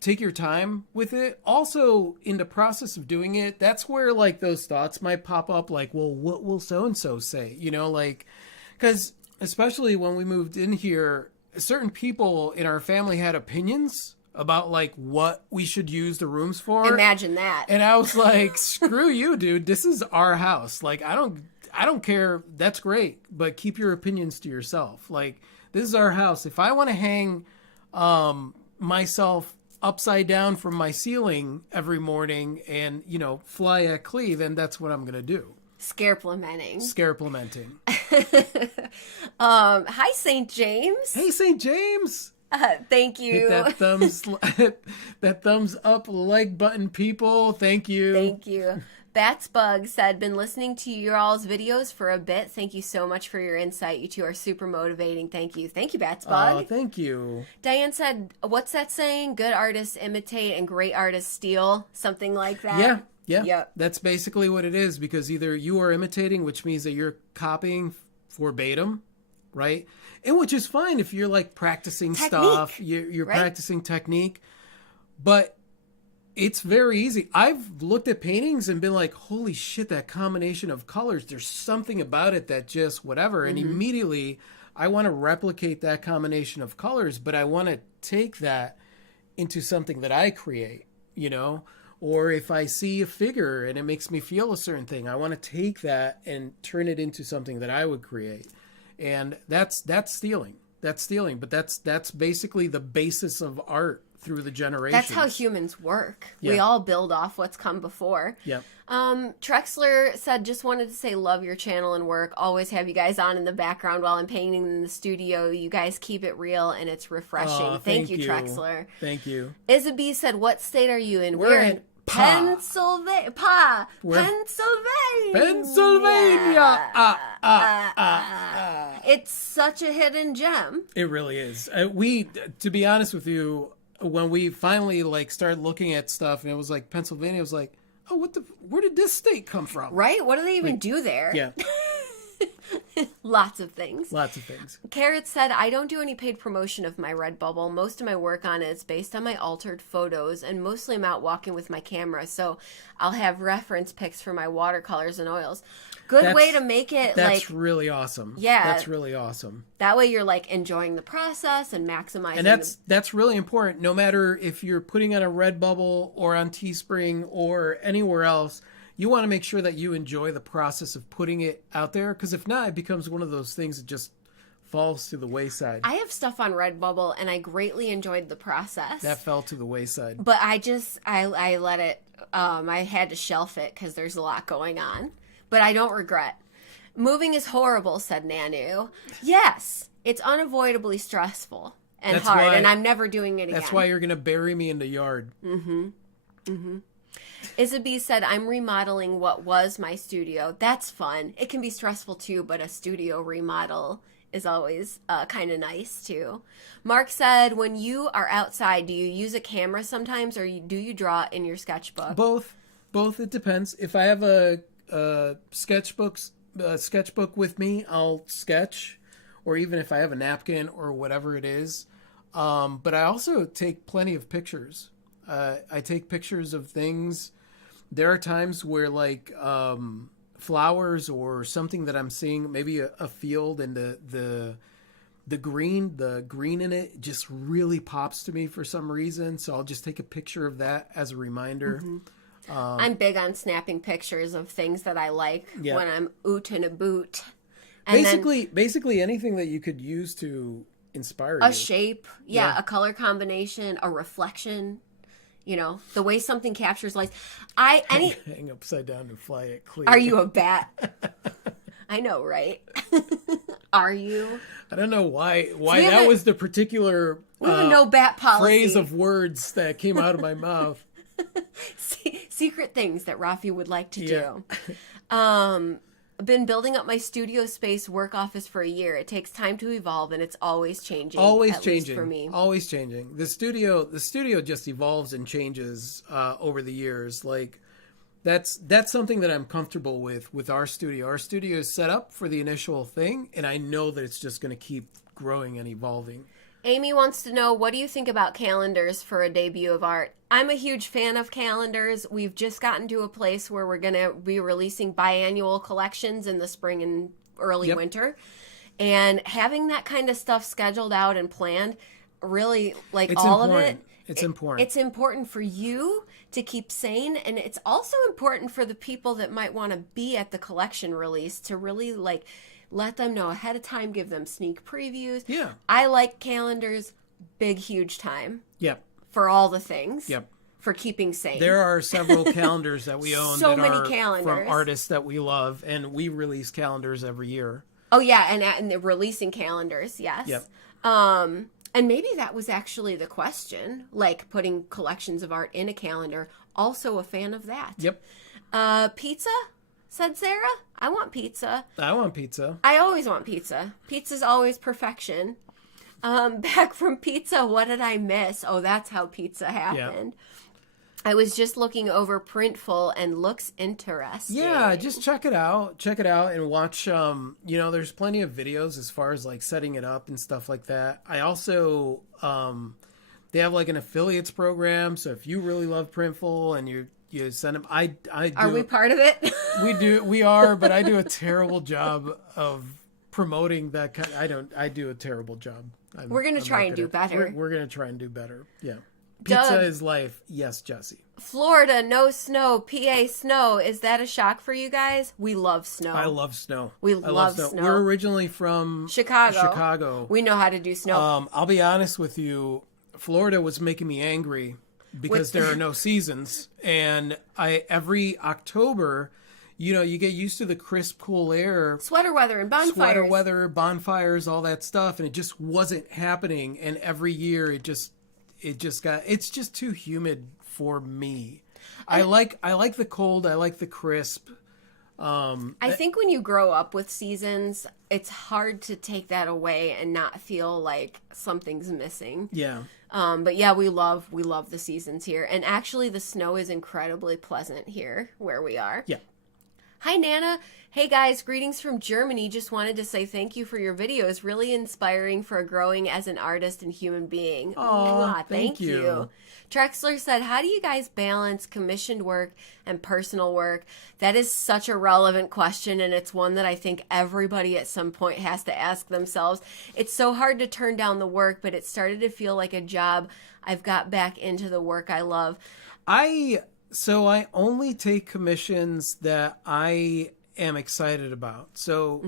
take your time with it. Also, in the process of doing it, that's where like those thoughts might pop up. Like, well, what will so and so say? You know, like because especially when we moved in here, certain people in our family had opinions about like what we should use the rooms for. Imagine that. And I was like, screw you, dude. This is our house. Like, I don't care. That's great. But keep your opinions to yourself. Like, this is our house. If I want to hang myself upside down from my ceiling every morning and, you know, fly at Clee, then that's what I'm going to do. Scareplementing. Hi, St. James. Hey, St. James. Thank you. Hit that thumbs up like button, people. Thank you. Thank you. Batsbug said, been listening to your all's videos for a bit. Thank you so much for your insight. You two are super motivating. Thank you. Thank you, Batsbug. Oh, thank you. Diane said, what's that saying? Good artists imitate and great artists steal. Something like that. Yeah. Yep. That's basically what it is, because either you are imitating, which means that you're copying verbatim, right? And which is fine if you're like practicing stuff, you're right? Practicing technique, but it's very easy. I've looked at paintings and been like, holy shit, that combination of colors, there's something about it that just whatever. And immediately I want to replicate that combination of colors, but I want to take that into something that I create, you know? Or if I see a figure and it makes me feel a certain thing, I want to take that and turn it into something that I would create. And that's stealing. That's stealing. But that's basically the basis of art through the generations. That's how humans work. Yeah. We all build off what's come before. Yeah. Trexler said, just wanted to say love your channel and work. Always have you guys on in the background while I'm painting in the studio. You guys keep it real and it's refreshing. Oh, thank you, Trexler. Thank you. Isabel said, what state are you in? We're in Pennsylvania. Pennsylvania. It's such a hidden gem. It really is. To be honest with you, when we finally like started looking at stuff and it was like Pennsylvania, I was like, oh, where did this state come from? Right? What do they even do there? Yeah. Lots of things. Carrot said, I don't do any paid promotion of my Redbubble. Most of my work on it is based on my altered photos, and mostly I'm out walking with my camera, so I'll have reference pics for my watercolors and oils. Good way to make it that's really awesome. Yeah. That's really awesome. That way you're like enjoying the process and maximizing. And that's really important. No matter if you're putting on a Redbubble or on Teespring or anywhere else, you want to make sure that you enjoy the process of putting it out there, because if not, it becomes one of those things that just falls to the wayside. I have stuff on Redbubble, and I greatly enjoyed the process. That fell to the wayside. But I let it, I had to shelf it because there's a lot going on. But I don't regret. Moving is horrible, said Nanu. Yes, it's unavoidably stressful and hard, and I'm never doing it again. That's why you're going to bury me in the yard. Isabel said, I'm remodeling what was my studio. That's fun. It can be stressful too, but a studio remodel is always kind of nice too. Mark said, when you are outside, do you use a camera sometimes, or do you draw in your sketchbook? Both. It depends. If I have a sketchbook with me, I'll sketch, or even if I have a napkin or whatever it is. But I also take plenty of pictures. I take pictures of things. There are times where like flowers or something that I'm seeing, maybe a field, and the green in it just really pops to me for some reason. So I'll just take a picture of that as a reminder. I'm big on snapping pictures of things that I like when I'm oot and a boot. And basically anything that you could use to inspire A you. shape, a color combination, a reflection, the way something captures light. Hang upside down and fly it clear. Are you a bat? I know, right? Are you? I don't know why have that a- was the particular We have a no bat policy. phrase of words that came out of my mouth. Secret things that Rafi would like to Yeah. do. I've been building up my studio space work office for a year. It takes time to evolve, and it's always changing. Always at least changing for me. Always changing. The studio just evolves and changes over the years. Like that's something that I'm comfortable with our studio. Our studio is set up for the initial thing, and I know that it's just going to keep growing and evolving. Amy wants to know, what do you think about calendars for a debut of art? I'm a huge fan of calendars. We've just gotten to a place where we're going to be releasing biannual collections in the spring and early winter. And having that kind of stuff scheduled out and planned, really, like It's all important. of it. It's important. It's important for you to keep sane, and it's also important for the people that might want to be at the collection release to really let them know ahead of time, give them sneak previews. Yeah. I like calendars, big, huge time Yep. for all the things. Yep. For keeping sane. There are several calendars that we own So that many are calendars. from artists that we love, and we release calendars every year. Oh yeah, and they're releasing calendars, yes. Yep. And maybe that was actually the question, like putting collections of art in a calendar. Also a fan of that. Yep. Pizza, said Sarah. I want pizza. I want pizza. I always want pizza. Pizza's always perfection. Back from pizza, what did I miss? Oh, that's how pizza happened. I was just looking over Printful and looks interesting. Yeah, just check it out. Check it out and watch. There's plenty of videos as far as like setting it up and stuff like that. I also, they have like an affiliates program. So if you really love Printful and you send them, I do. Are we part of it? We are, but I do a terrible job of promoting that kind. I do a terrible job. We're gonna try and do better. We're gonna try and do better. Yeah. Pizza Doug. is life. Yes, Jesse. Florida, no snow. PA, snow. Is that a shock for you guys? We love snow. I love snow. We I love snow. We're originally from Chicago. We know how to do snow. I'll be honest with you. Florida was making me angry because there are no seasons, and every October, you get used to the crisp, cool air, Sweater weather and bonfires. sweater weather, bonfires, all that stuff, and it just wasn't happening. And every year, it's just too humid for me. I like the cold. I like the crisp. I think when you grow up with seasons, it's hard to take that away and not feel like something's missing. Yeah. But yeah, we love the seasons here. And actually the snow is incredibly pleasant here where we are. Yeah. Hi, Nana. Hey, guys. Greetings from Germany. Just wanted to say thank you for your videos. Really inspiring for growing as an artist and human being. Aw, Mwah, thank you. Trexler said, how do you guys balance commissioned work and personal work? That is such a relevant question, and it's one that I think everybody at some point has to ask themselves. It's so hard to turn down the work, but it started to feel like a job. I've got back into the work I love. So I only take commissions that I am excited about. So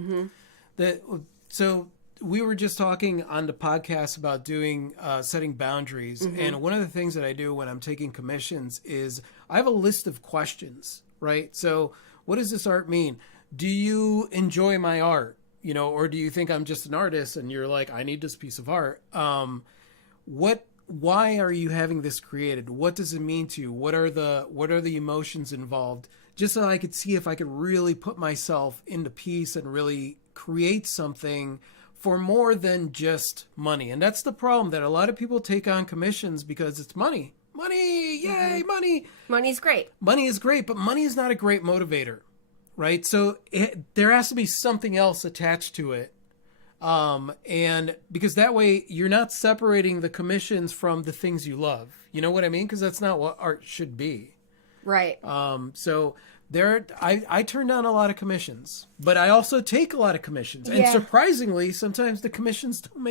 we were just talking on the podcast about doing setting boundaries, and one of the things that I do when I'm taking commissions is I have a list of questions, right? So what does this art mean? Do you enjoy my art? Or do you think I'm just an artist and you're like, I need this piece of art? Why are you having this created? What does it mean to you? What are the emotions involved? Just so I could see if I could really put myself into piece and really create something for more than just money. And that's the problem, that a lot of people take on commissions because it's money. Money, yay, money. Money's great. Money is great, but money is not a great motivator, right? So there has to be something else attached to it. And because that way you're not separating the commissions from the things you love. You know what I mean? Because that's not what art should be. Right. So I turn down a lot of commissions, but I also take a lot of commissions. And surprisingly, sometimes the commissions don't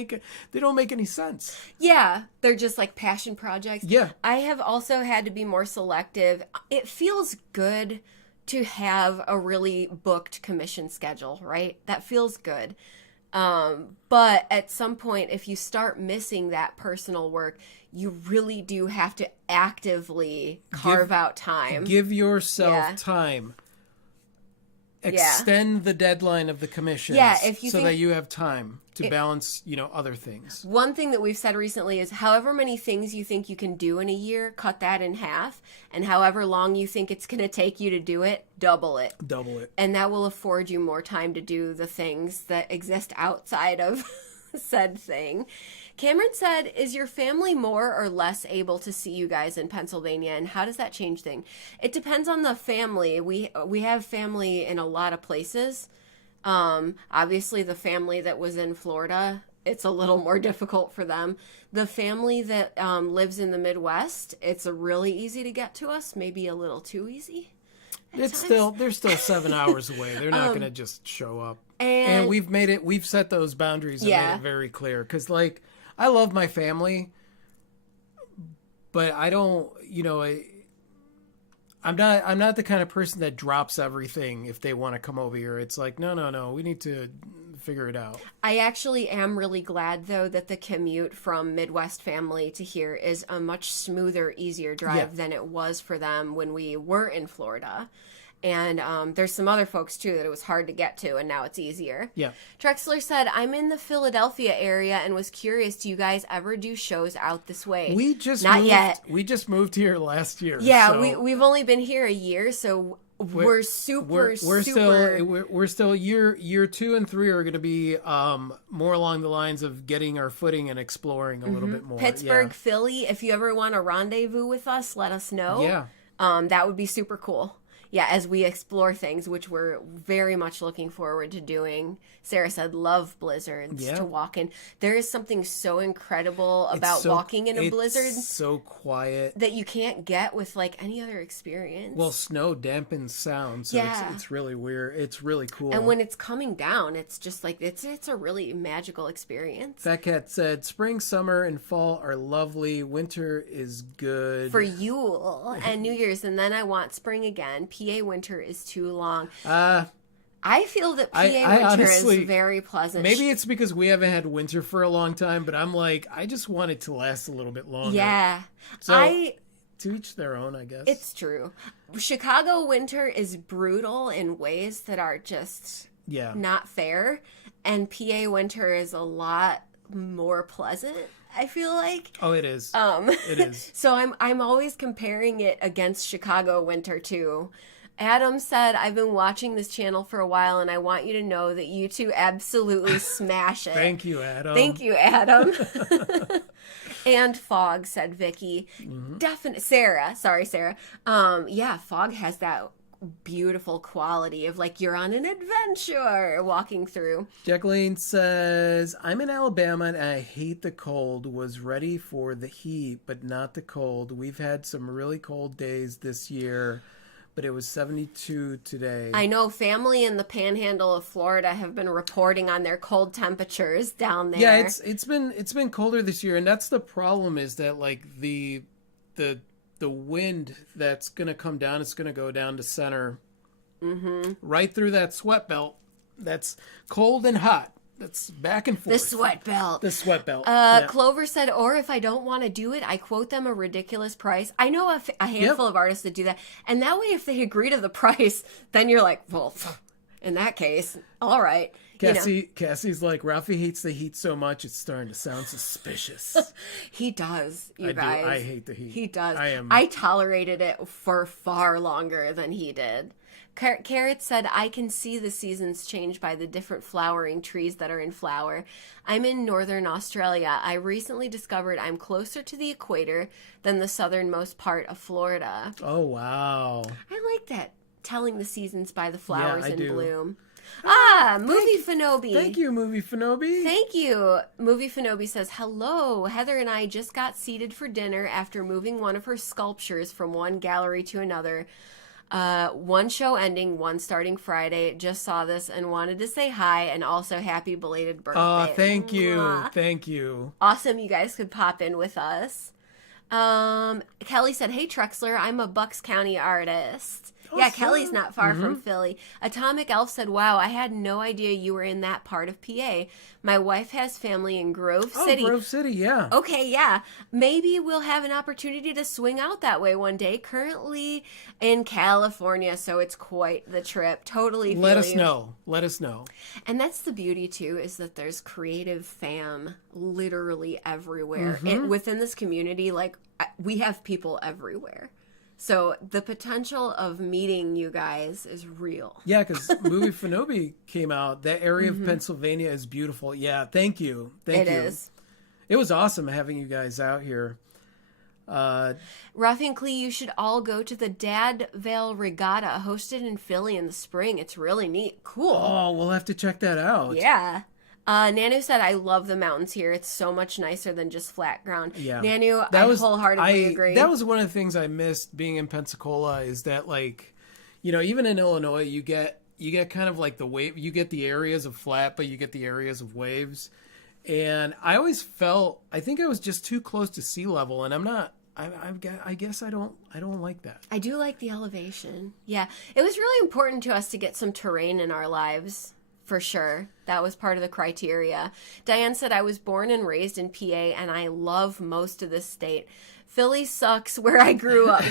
make any sense. Yeah. They're just like passion projects. Yeah. I have also had to be more selective. It feels good to have a really booked commission schedule, right? That feels good. But at some point, if you start missing that personal work, you really do have to actively carve out time. Give yourself Yeah. time. Extend the deadline of the commissions if you so think- that you have time to balance, other things. One thing that we've said recently is however many things you think you can do in a year, cut that in half. And however long you think it's going to take you to do it, double it. Double it. And that will afford you more time to do the things that exist outside of said thing. Cameron said, is your family more or less able to see you guys in Pennsylvania, and how does that change things? It depends on the family. We have family in a lot of places. Obviously, the family that was in Florida, it's a little more difficult for them. The family that lives in the Midwest, it's really easy to get to us, maybe a little too easy. They're still 7 hours away. They're not going to just show up. And We've set those boundaries and made it very clear. Because, I love my family, but I don't, I'm not the kind of person that drops everything if they want to come over here. It's like, no, we need to figure it out. I actually am really glad, though, that the commute from Midwest family to here is a much smoother, easier drive than it was for them when we were in Florida. And there's some other folks, too, that it was hard to get to, and now it's easier. Yeah. Trexler said, I'm in the Philadelphia area and was curious, do you guys ever do shows out this way? We just moved here last year. Yeah, so we've only been here a year, so we're super. still year 2 and 3 are going to be more along the lines of getting our footing and exploring a little bit more. Pittsburgh, Philly, if you ever want to rendezvous with us, let us know. Yeah. That would be super cool. Yeah, as we explore things, which we're very much looking forward to doing. Sarah said, love blizzards to walk in. There is something so incredible about walking in a blizzard. It's so quiet. That you can't get with any other experience. Well, snow dampens sound, so it's really weird. It's really cool. And when it's coming down, it's just it's a really magical experience. Fat Cat said, spring, summer, and fall are lovely. Winter is good. For Yule and New Year's, and then I want spring again. PA winter is too long. I feel that PA winter honestly, is very pleasant. Maybe it's because we haven't had winter for a long time, but I'm like, I just want it to last a little bit longer. Yeah. So, to each their own, I guess. It's true. Chicago winter is brutal in ways that are just not fair, and PA winter is a lot more pleasant, I feel like. Oh, it is. It is. So I'm always comparing it against Chicago winter too. Adam said, I've been watching this channel for a while, and I want you to know that you two absolutely smash it. Thank you, Adam. Thank you, Adam. And Fog, said Vicky. Sarah. Yeah, Fog has that beautiful quality of you're on an adventure walking through. Jacqueline says, I'm in Alabama and I hate the cold. Was ready for the heat, but not the cold. We've had some really cold days this year, but it was 72 today. I know family in the panhandle of Florida have been reporting on their cold temperatures down there. Yeah, it's been colder this year, and that's the problem is that the wind that's going to come down, it's going to go down to center. Right through that sweat belt. That's cold and hot. That's back and forth. The sweat belt. Clover said, or if I don't want to do it, I quote them a ridiculous price. I know a handful of artists that do that. And that way, if they agree to the price, then you're like, well, in that case, all right. Cassie's like, Ralphie hates the heat so much, it's starting to sound suspicious. He does, you guys. I hate the heat. He does. I tolerated it for far longer than he did. Carrot said, I can see the seasons change by the different flowering trees that are in flower. I'm in northern Australia. I recently discovered I'm closer to the equator than the southernmost part of Florida. Oh, wow. I like that, telling the seasons by the flowers in do. Bloom. Movie Fanobi. Thank you, Movie Fanobi. Thank you. Movie Fanobi says, hello, Heather and I just got seated for dinner after moving one of her sculptures from one gallery to another. One show ending, one starting Friday. Just saw this and wanted to say hi and also happy belated birthday. Oh, thank you. Mwah. Thank you. Awesome you guys could pop in with us. Kelly said, hey, Trexler, I'm a Bucks County artist. Yeah, Kelly's not far from Philly. Atomic Elf said, wow, I had no idea you were in that part of PA. My wife has family in Grove City. Oh, Grove City, yeah. Okay, yeah. Maybe we'll have an opportunity to swing out that way one day. Currently in California, so it's quite the trip. Totally Let feel us you. know. Let us know. And that's the beauty, too, is that there's creative fam literally everywhere. Within this community, like, we have people everywhere. So the potential of meeting you guys is real. Yeah, because movie Finobi came out. That area of Pennsylvania is beautiful. Yeah, thank you. Thank you. It is. It was awesome having you guys out here. Ruffy and Clee, you should all go to the Dad Vale Regatta hosted in Philly in the spring. It's really neat. Cool. Oh, we'll have to check that out. Yeah. Nanu said, I love the mountains here. It's so much nicer than just flat ground. Yeah. Nanu, I wholeheartedly agree. That was one of the things I missed being in Pensacola is that, like, you know, even in Illinois, you get kind of like the wave, you get the areas of flat, but you get the areas of waves. And I always felt, I think I was just too close to sea level, and I'm not, I guess I don't like that. I do like the elevation. Yeah. It was really important to us to get some terrain in our lives. For sure. That was part of the criteria. Diane said, I was born and raised in PA, and I love most of this state. Philly sucks where I grew up.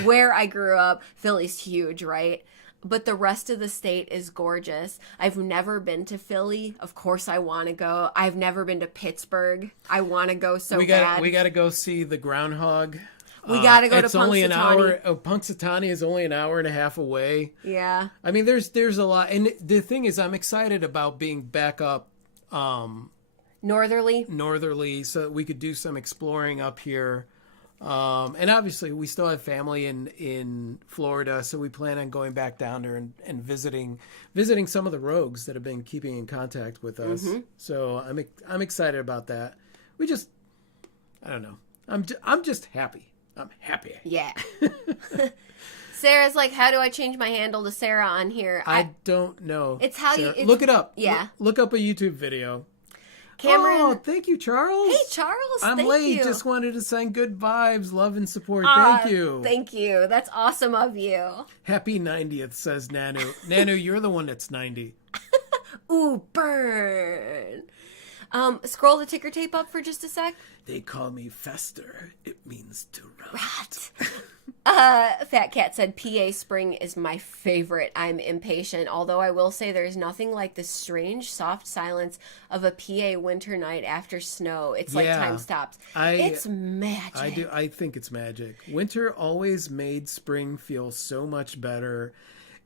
Philly's huge, right? But the rest of the state is gorgeous. I've never been to Philly. Of course I want to go. I've never been to Pittsburgh. I want to go so bad. We got to go see the groundhog. We got to go to It's only an Punxsutawney. hour. Punxsutawney is only an hour and a half away. Yeah. I mean, there's a lot, and the thing is, I'm excited about being back up Northerly, so that we could do some exploring up here. And obviously, we still have family in Florida, so we plan on going back down there and visiting some of the rogues that have been keeping in contact with us. So I'm excited about that. I don't know. I'm just happy. I'm happy. Yeah. Sarah's like, how do I change my handle to Sarah on here? I don't know. It's how Sarah. you... Look it up. Yeah. Look up a YouTube video. Cameron... Oh, thank you, Charles. Hey, Charles. I'm thank late. you. Just wanted to send good vibes, love, and support. Aw, Thank you. Thank you. That's awesome of you. Happy 90th, says Nanu. Nanu, you're the one that's 90. Ooh, burn. Scroll the ticker tape up for just a sec. They call me Fester. It means to rot. Fat Cat said, PA spring is my favorite. I'm impatient. Although I will say there's nothing like the strange, soft silence of a PA winter night after snow. It's like time stops. It's magic. I think it's magic. Winter always made spring feel so much better.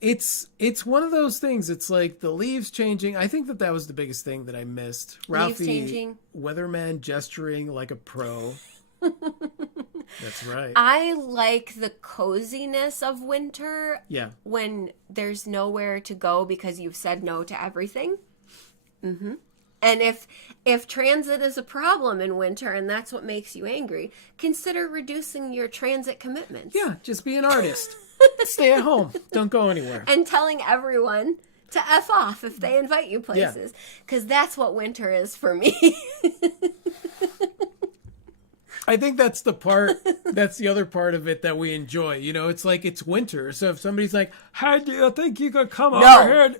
It's one of those things. It's like the leaves changing. I think that was the biggest thing that I missed. Leaves Ralphie, changing. weatherman gesturing like a pro. That's right. I like the coziness of winter. Yeah. When there's nowhere to go because you've said no to everything. Mm-hmm. And if transit is a problem in winter and that's what makes you angry, consider reducing your transit commitments. Yeah, just be an artist. Stay at home. Don't go anywhere. And telling everyone to F off if they invite you places. Because that's what winter is for me. I think that's the other part of it that we enjoy. You know, it's like it's winter. So if somebody's like, "How do you think you could come over here?"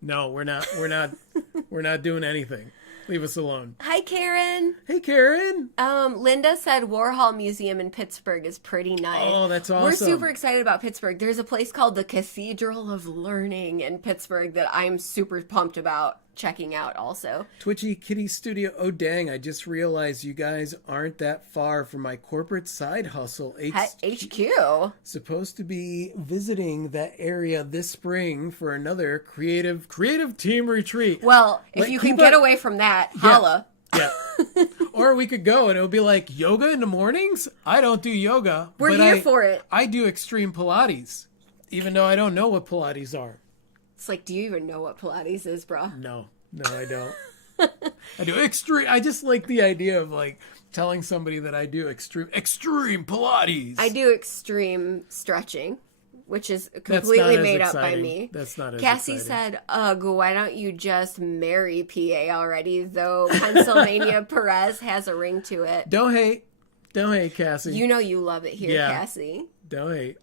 No, we're not doing anything. Leave us alone. Hi, Karen. Hey, Karen. Linda said Warhol Museum in Pittsburgh is pretty nice. Oh, that's awesome. We're super excited about Pittsburgh. There's a place called the Cathedral of Learning in Pittsburgh that I'm super pumped about checking out also. Twitchy Kitty Studio. Oh, dang. I just realized you guys aren't that far from my corporate side hustle. HQ. Supposed to be visiting that area this spring for another creative team retreat. Well, if you can get away from that, holla. Yeah. Or we could go and it would be like yoga in the mornings. I don't do yoga. We're here for it. I do extreme Pilates, even though I don't know what Pilates are. It's like, do you even know what Pilates is, bro? No, I don't. I do extreme. I just like the idea of like telling somebody that I do extreme Pilates. I do extreme stretching, which is completely made up by me. That's not as Cassie exciting. said, ugh, why don't you just marry PA already? Though Pennsylvania Perez has a ring to it. Don't hate. Don't hate, Cassie. You know you love it here, Yeah. Cassie. Don't hate.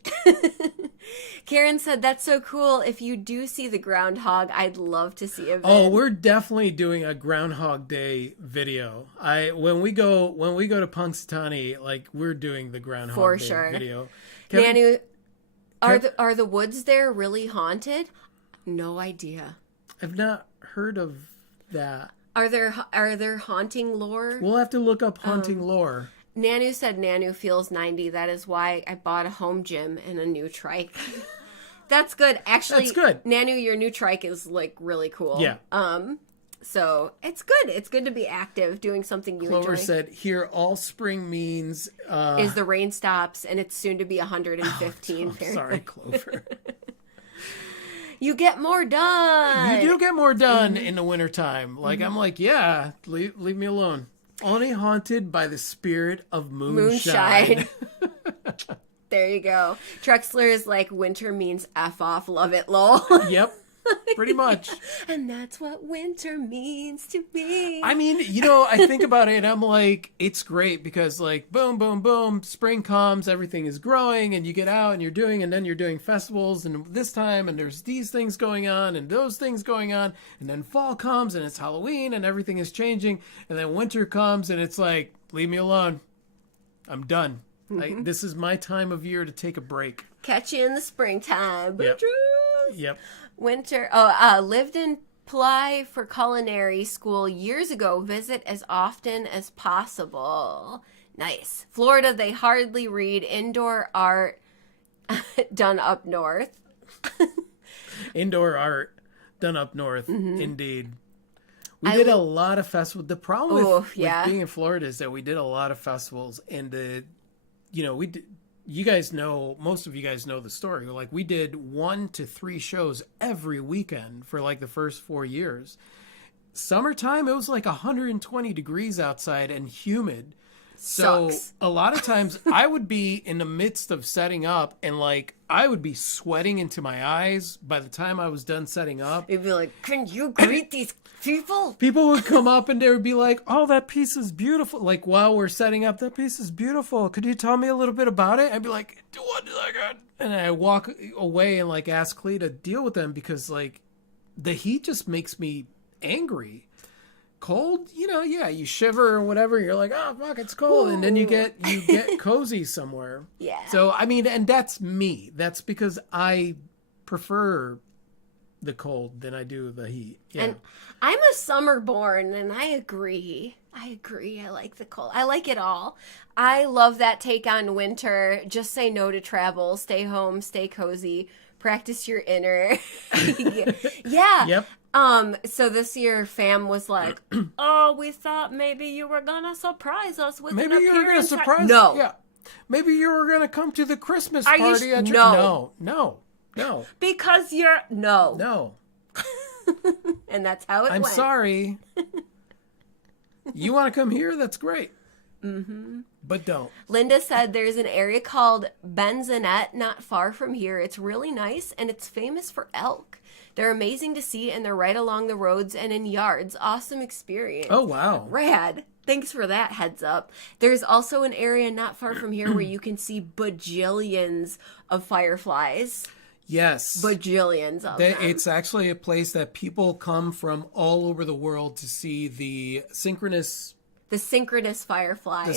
Karen said, that's so cool. If you do see the groundhog, I'd love to see a vid. Oh, we're definitely doing a Groundhog Day video. When we go to Punxsutawney, like we're doing the Groundhog For Day sure. video. Nanu, are the woods there really haunted? No idea. I've not heard of that. Are there haunting lore? We'll have to look up haunting lore. Nanu said Nanu feels 90. That is why I bought a home gym and a new trike. That's good. Actually, That's good. Nanu, your new trike is like really cool. Yeah. So it's good. It's good to be active, doing something you Clover enjoy. said, "Here, all spring means." Is the rain stops and it's soon to be 115. I'm sorry, Clover. You get more done. You do get more done in the wintertime. Like I'm like, yeah, leave me alone. Only haunted by the spirit of moonshine. There you go. Trexler is like, winter means F off, love it, lol. Yep, pretty much. And that's what winter means to me. I mean, I think about it and I'm like, it's great because like, boom, boom, boom, spring comes, everything is growing and you get out and then you're doing festivals and this time and there's these things going on and those things going on. And then fall comes and it's Halloween and everything is changing. And then winter comes and it's like, leave me alone. I'm done. This is my time of year to take a break. Catch you in the springtime. Yep. Bootros. Yep. Winter. Lived in Ply for culinary school years ago. Visit as often as possible. Nice. Florida, they hardly read indoor art done up north. Indoor art done up north, indeed. We did a lot of festivals. The problem with being in Florida is that we did a lot of festivals, and you guys know, most of you guys know the story. Like we did 1 to 3 shows every weekend for like the first 4 years. Summertime, it was like 120 degrees outside and humid. So Sucks. a lot of times I would be in the midst of setting up and like I would be sweating into my eyes by the time I was done setting up. You'd be like, can you greet these people? People would come up and they would be like, oh, that piece is beautiful. Like while we're setting up, that piece is beautiful. Could you tell me a little bit about it? I'd be like, 1 second. And I walk away and like ask Clee to deal with them because like the heat just makes me angry. Cold, you shiver or whatever. You're like, oh fuck, it's cold, and then you get cozy somewhere. Yeah. So I mean, and that's me. That's because I prefer the cold than I do the heat. Yeah. And I'm a summer born, and I agree. I like the cold. I like it all. I love that take on winter. Just say no to travel. Stay home. Stay cozy. Practice your inner. Yeah. Yep. So this year, fam was like, "Oh, we thought maybe you were gonna surprise us with Maybe an you were going to appearance." surprise. No. Yeah. Maybe you were going to come to the Christmas Are you party. At your... No. No. Because you're no. No. And that's how it I'm went. sorry. You want to come here? That's great. But don't. Linda said there's an area called Benzonet not far from here. It's really nice and it's famous for elk. They're amazing to see and they're right along the roads and in yards. Awesome experience. Oh, wow. Rad. Thanks for that heads up. There's also an area not far from here where you can see bajillions of fireflies. Yes. Bajillions of them. It's actually a place that people come from all over the world to see the synchronous fireflies.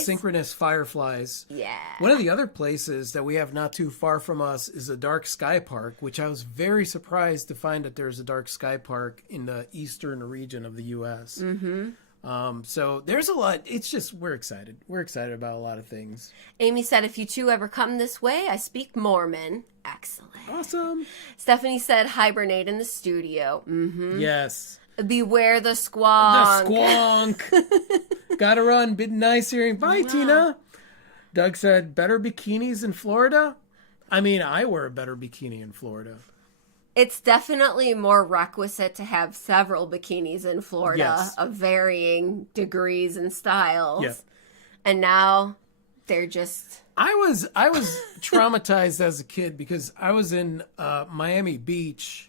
Yeah. One of the other places that we have not too far from us is a dark sky park, which I was very surprised to find that there's a dark sky park in the eastern region of the U.S. So there's a lot. It's just, we're excited. We're excited about a lot of things. Amy said, if you two ever come this way, I speak Mormon. Excellent. Awesome. Stephanie said, hibernate in the studio. Yes. Beware the squonk. The squonk. Gotta run. Been nice hearing. Bye, Tina. Doug said, better bikinis in Florida? I mean, I wear a better bikini in Florida. It's definitely more requisite to have several bikinis in Florida Yes. of varying degrees and styles. Yeah. And now they're just... I was traumatized as a kid because I was in Miami Beach.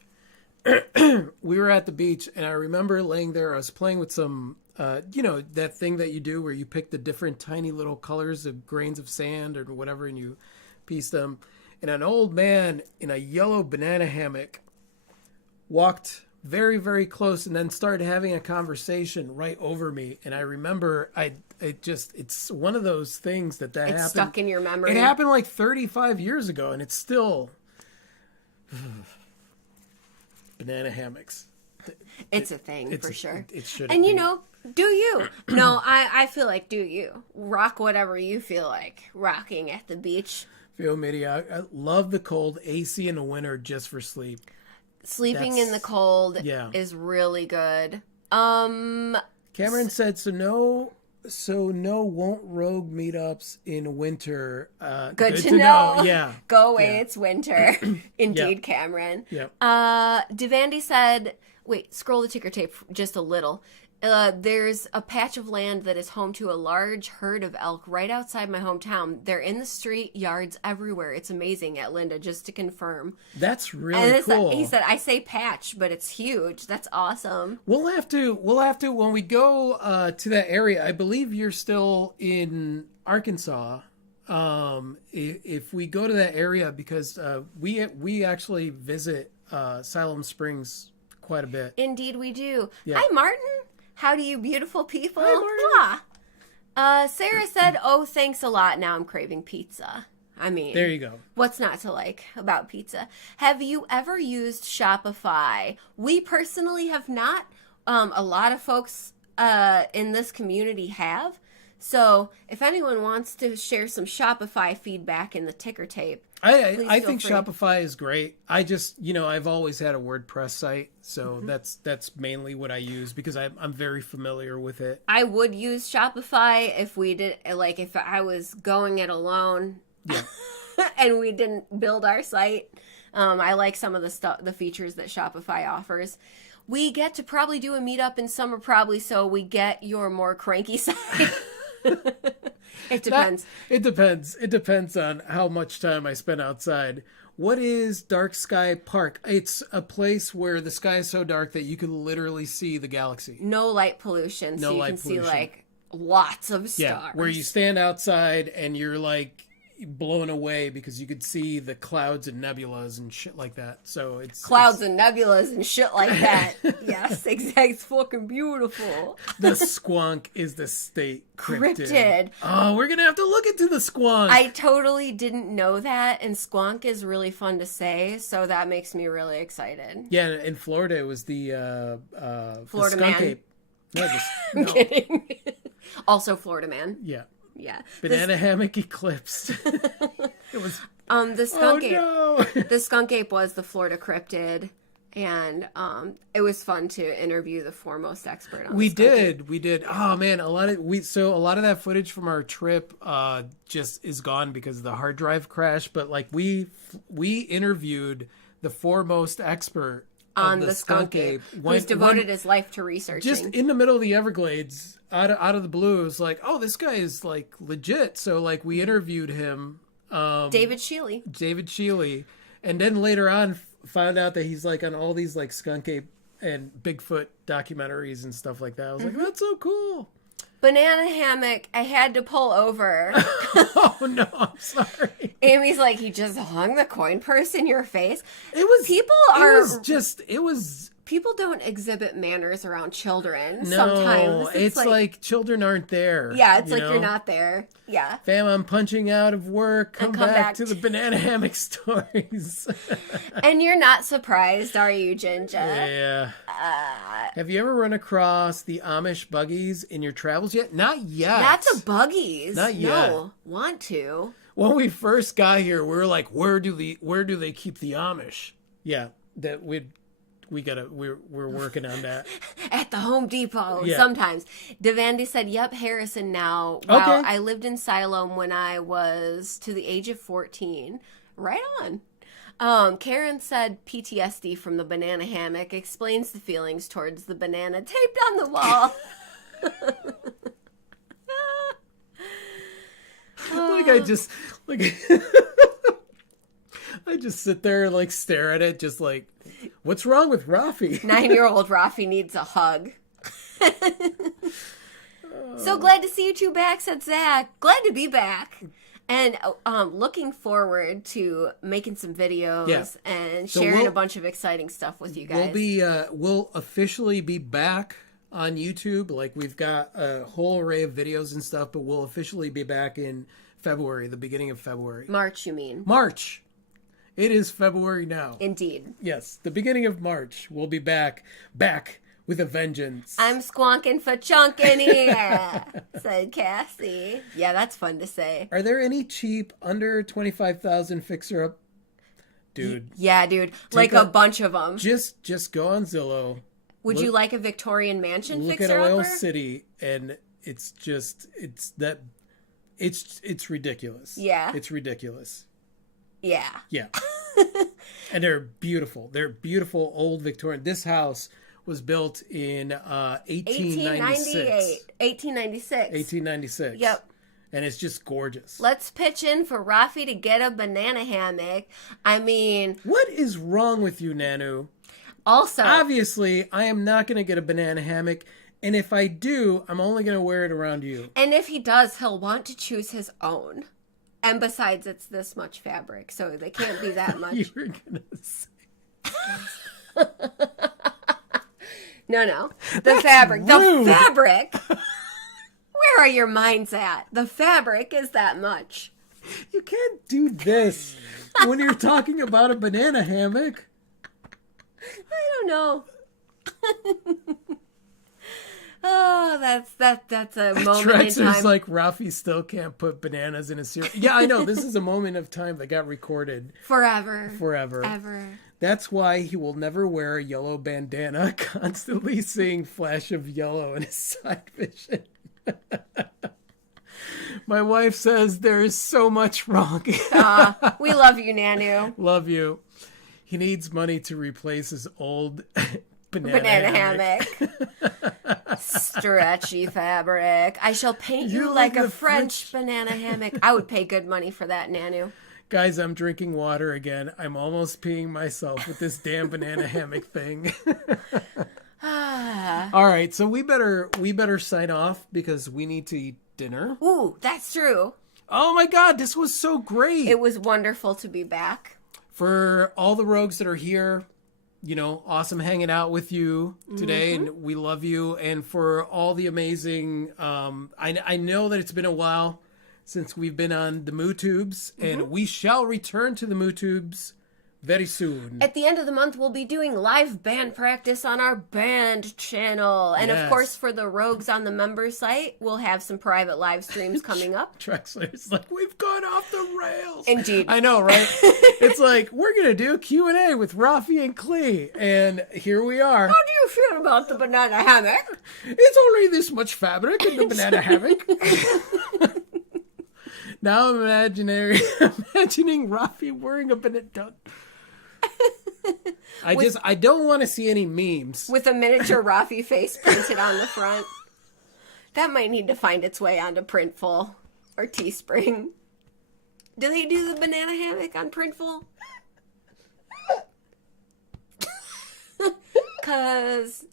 We were at the beach, and I remember laying there. I was playing with some that thing that you do where you pick the different tiny little colors of grains of sand or whatever, and you piece them. And an old man in a yellow banana hammock walked very, very close and then started having a conversation right over me. And I remember it's one of those things that It's happened. stuck in your memory. It happened like 35 years ago, and it's still banana hammocks. It's a thing for sure. It should. And do you? No, I feel like do you. Rock whatever you feel like rocking at the beach. Feel me, I love the cold. AC in the winter just for sleep. Sleeping in the cold is really good. Cameron said, so no won't rogue meetups in winter. Good to know. Yeah. Go away, it's winter. Indeed, Cameron. Yep. Devandy said, wait, scroll the ticker tape just a little. There's a patch of land that is home to a large herd of elk right outside my hometown. They're in the street, yards everywhere. It's amazing at Linda, just to confirm. That's really cool. He said, I say patch, but it's huge. That's awesome. We'll have to, when we go to that area, I believe you're still in Arkansas. If we go to that area, because we actually visit Siloam Springs quite a bit. Indeed we do. Yeah. Hi, Martin. How do you beautiful people? Hi, Martin. Sarah said, oh, thanks a lot. Now I'm craving pizza. I mean, there you go. What's not to like about pizza? Have you ever used Shopify? We personally have not. A lot of folks in this community have. So if anyone wants to share some Shopify feedback in the ticker tape, I think Shopify is great. I just, I've always had a WordPress site, so that's mainly what I use because I'm very familiar with it. I would use Shopify if we did, like if I was going it alone, and we didn't build our site. I like some of the features that Shopify offers. We get to probably do a meetup in summer, probably, so we get your more cranky side. It depends. It depends on how much time I spend outside. What is Dark Sky Park? It's a place where the sky is so dark that you can literally see the galaxy. No light pollution, so you can see like lots of stars. Yeah, where you stand outside and you're like blown away because you could see the clouds and nebulas and shit like that. So it's clouds and nebulas and shit like that. Yes, exactly. It's fucking beautiful. The squonk is the state cryptid. Oh, we're gonna have to look into the squonk. I totally didn't know that, and squonk is really fun to say, so that makes me really excited. Yeah, in Florida it was the Florida the skunk man. ape. No, I'm kidding. Also Florida man. Yeah. Yeah. Banana hammock eclipsed. It was the skunk ape. No. The skunk ape was the Florida cryptid, and it was fun to interview the foremost expert on. We did. Oh man, a lot of that footage from our trip just is gone because of the hard drive crash. But like we interviewed the foremost expert on the skunk ape, who's devoted his life to researching. Just in the middle of the Everglades, out of the blue, it was like, oh, this guy is like legit. So like we interviewed him, David Shealy, and then later on found out that he's like on all these like skunk ape and Bigfoot documentaries and stuff like that. I was like, that's so cool. Banana hammock, I had to pull over. Oh no, I'm sorry. Amy's like, he just hung the coin purse in your face. People don't exhibit manners around children. No, sometimes it's like children aren't there. Yeah, it's like you're not there. Yeah. Fam, I'm punching out of work. Come back to the banana hammock stories. And you're not surprised, are you, Ginger? Yeah. Have you ever run across the Amish buggies in your travels yet? Not yet. Not to buggies. Not yet. No, want to. When we first got here, we were like, where do they keep the Amish? Yeah, that we're working on that. At the Home Depot, yeah. Sometimes. Devandy said, yep, Harrison now. Wow, okay. I lived in Siloam when I was to the age of 14. Right on. Karen said PTSD from the banana hammock explains the feelings towards the banana taped on the wall. I just sit there and like stare at it, just like, what's wrong with Rafi? 9-year-old Rafi needs a hug. So glad to see you two back, said Zach. Glad to be back. And looking forward to making some videos and sharing a bunch of exciting stuff with you guys. We'll officially be back on YouTube. Like, we've got a whole array of videos and stuff, but we'll officially be back in February, the beginning of February. March, you mean? March. It is February now. Indeed. Yes, the beginning of March. We'll be back with a vengeance. I'm squonking for chunking here, said Cassie. Yeah, that's fun to say. Are there any cheap under 25,000 fixer-up? Dude. Yeah, dude. Like a bunch of them. Just go on Zillow. Would you like a Victorian mansion look fixer-upper? Look at Oil City, and it's ridiculous. Yeah. It's ridiculous. Yeah. Yeah. And they're beautiful. They're beautiful old Victorian. This house was built in 1896. 1896. Yep. And it's just gorgeous. Let's pitch in for Rafi to get a banana hammock. I mean... What is wrong with you, Nanu? Also... Obviously, I am not going to get a banana hammock. And if I do, I'm only going to wear it around you. And if he does, he'll want to choose his own. And besides, it's this much fabric, so they can't be that much. You were going to say... No. That's fabric. Rude. The fabric. Where are your minds at? The fabric is that much. You can't do this when you're talking about a banana hammock. I don't know. Oh, that's a moment Trex in time. is like, Rafi still can't put bananas in a cereal. Yeah, I know. This is a moment of time that got recorded. Forever. Ever. That's why he will never wear a yellow bandana, constantly seeing flash of yellow in his side vision. My wife says there is so much wrong. We love you, Nanu. Love you. He needs money to replace his old banana hammock. Stretchy fabric. I shall paint you like a French banana hammock. I would pay good money for that, Nanu. Guys, I'm drinking water again. I'm almost peeing myself with this damn banana hammock thing. All right, so we better sign off because we need to eat dinner. Ooh, that's true. Oh my God, this was so great. It was wonderful to be back. For all the rogues that are here, awesome hanging out with you today, and we love you. And for all the amazing, I know that it's been a while since we've been on the MooTubes, and we shall return to the MooTubes very soon. At the end of the month, we'll be doing live band practice on our band channel. And of course, for the rogues on the member site, we'll have some private live streams coming up. Trexler's like, we've gone off the rails. Indeed. I know, right? It's like, we're going to do Q&A with Rafi and Klee. And here we are. How do you feel about the banana hammock? It's only this much fabric in the banana hammock. Now I'm imagining Rafi wearing a banana. I don't want to see any memes. With a miniature Rafi face printed on the front. That might need to find its way onto Printful or Teespring. Do they do the banana hammock on Printful? Because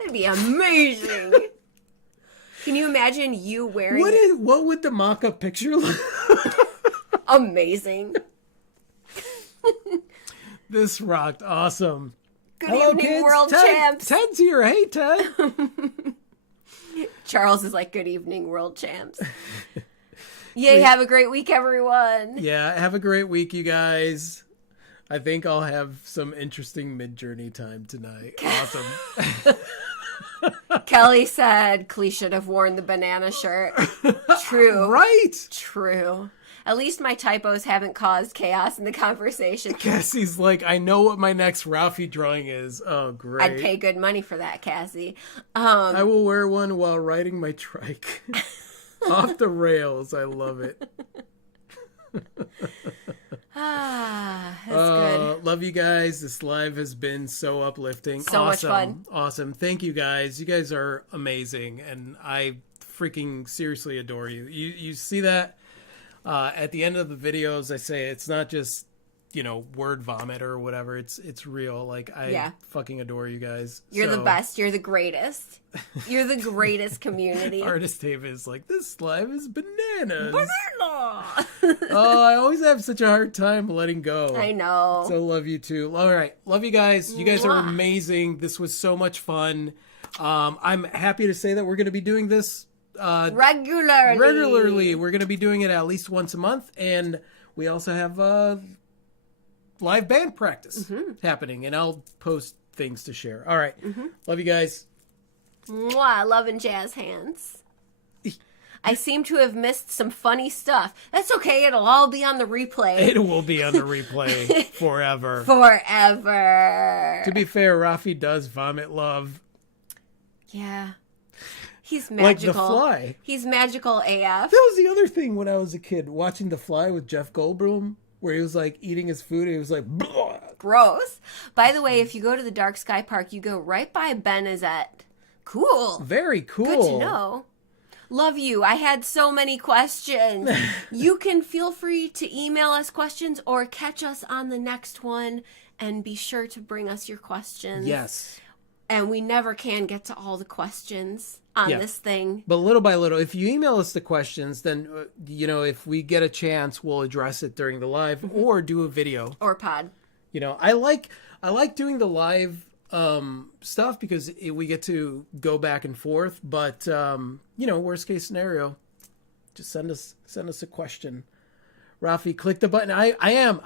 that'd be amazing. Can you imagine you wearing... What would the mock-up picture look? Amazing. This rocked. Awesome. Good evening, kids. World champs. Ted's here. Hey, Ted. Charles is like, good evening, world champs. Yay, have a great week, everyone. Yeah, have a great week, you guys. I think I'll have some interesting mid-journey time tonight. Awesome. Kelly said Klee should have worn the banana shirt. True. Right. True. At least my typos haven't caused chaos in the conversation. Cassie's like, I know what my next Ralphie drawing is. Oh, great. I'd pay good money for that, Cassie. I will wear one while riding my trike. Off the rails. I love it. That's good. Love you guys. This live has been so uplifting. So much fun. Awesome. Thank you guys. You guys are amazing. And I freaking seriously adore you. You see that? At the end of the videos, I say it's not just word vomit or whatever. It's real. Like, I fucking adore you guys. You're the best. You're the greatest. You're the greatest community. Artist Dave is like, this live is bananas. Banana! Oh, I always have such a hard time letting go. I know. So love you too. All right. Love you guys. You guys are amazing. This was so much fun. I'm happy to say that we're going to be doing this regularly. We're going to be doing it at least once a month. And we also have live band practice happening. And I'll post things to share. All right. Love you guys. Mwah, love and jazz hands. I seem to have missed some funny stuff. That's okay. It'll all be on the replay. It will be on the replay forever. Forever. To be fair, Rafi does vomit love. Yeah. He's magical. Like The Fly. He's magical AF. That was the other thing when I was a kid, watching The Fly with Jeff Goldblum, where he was like eating his food and he was like, "Blah." Gross. By the way, if you go to the Dark Sky Park, you go right by Ben Azette. Cool. Very cool. Good to know. Love you. I had so many questions. You can feel free to email us questions or catch us on the next one, and be sure to bring us your questions. Yes. And we never can get to all the questions on this thing. But little by little, if you email us the questions, then, if we get a chance, we'll address it during the live or do a video. Or pod. I like doing the live stuff because we get to go back and forth. But, worst case scenario, just send us a question. Rafi, click the button. I am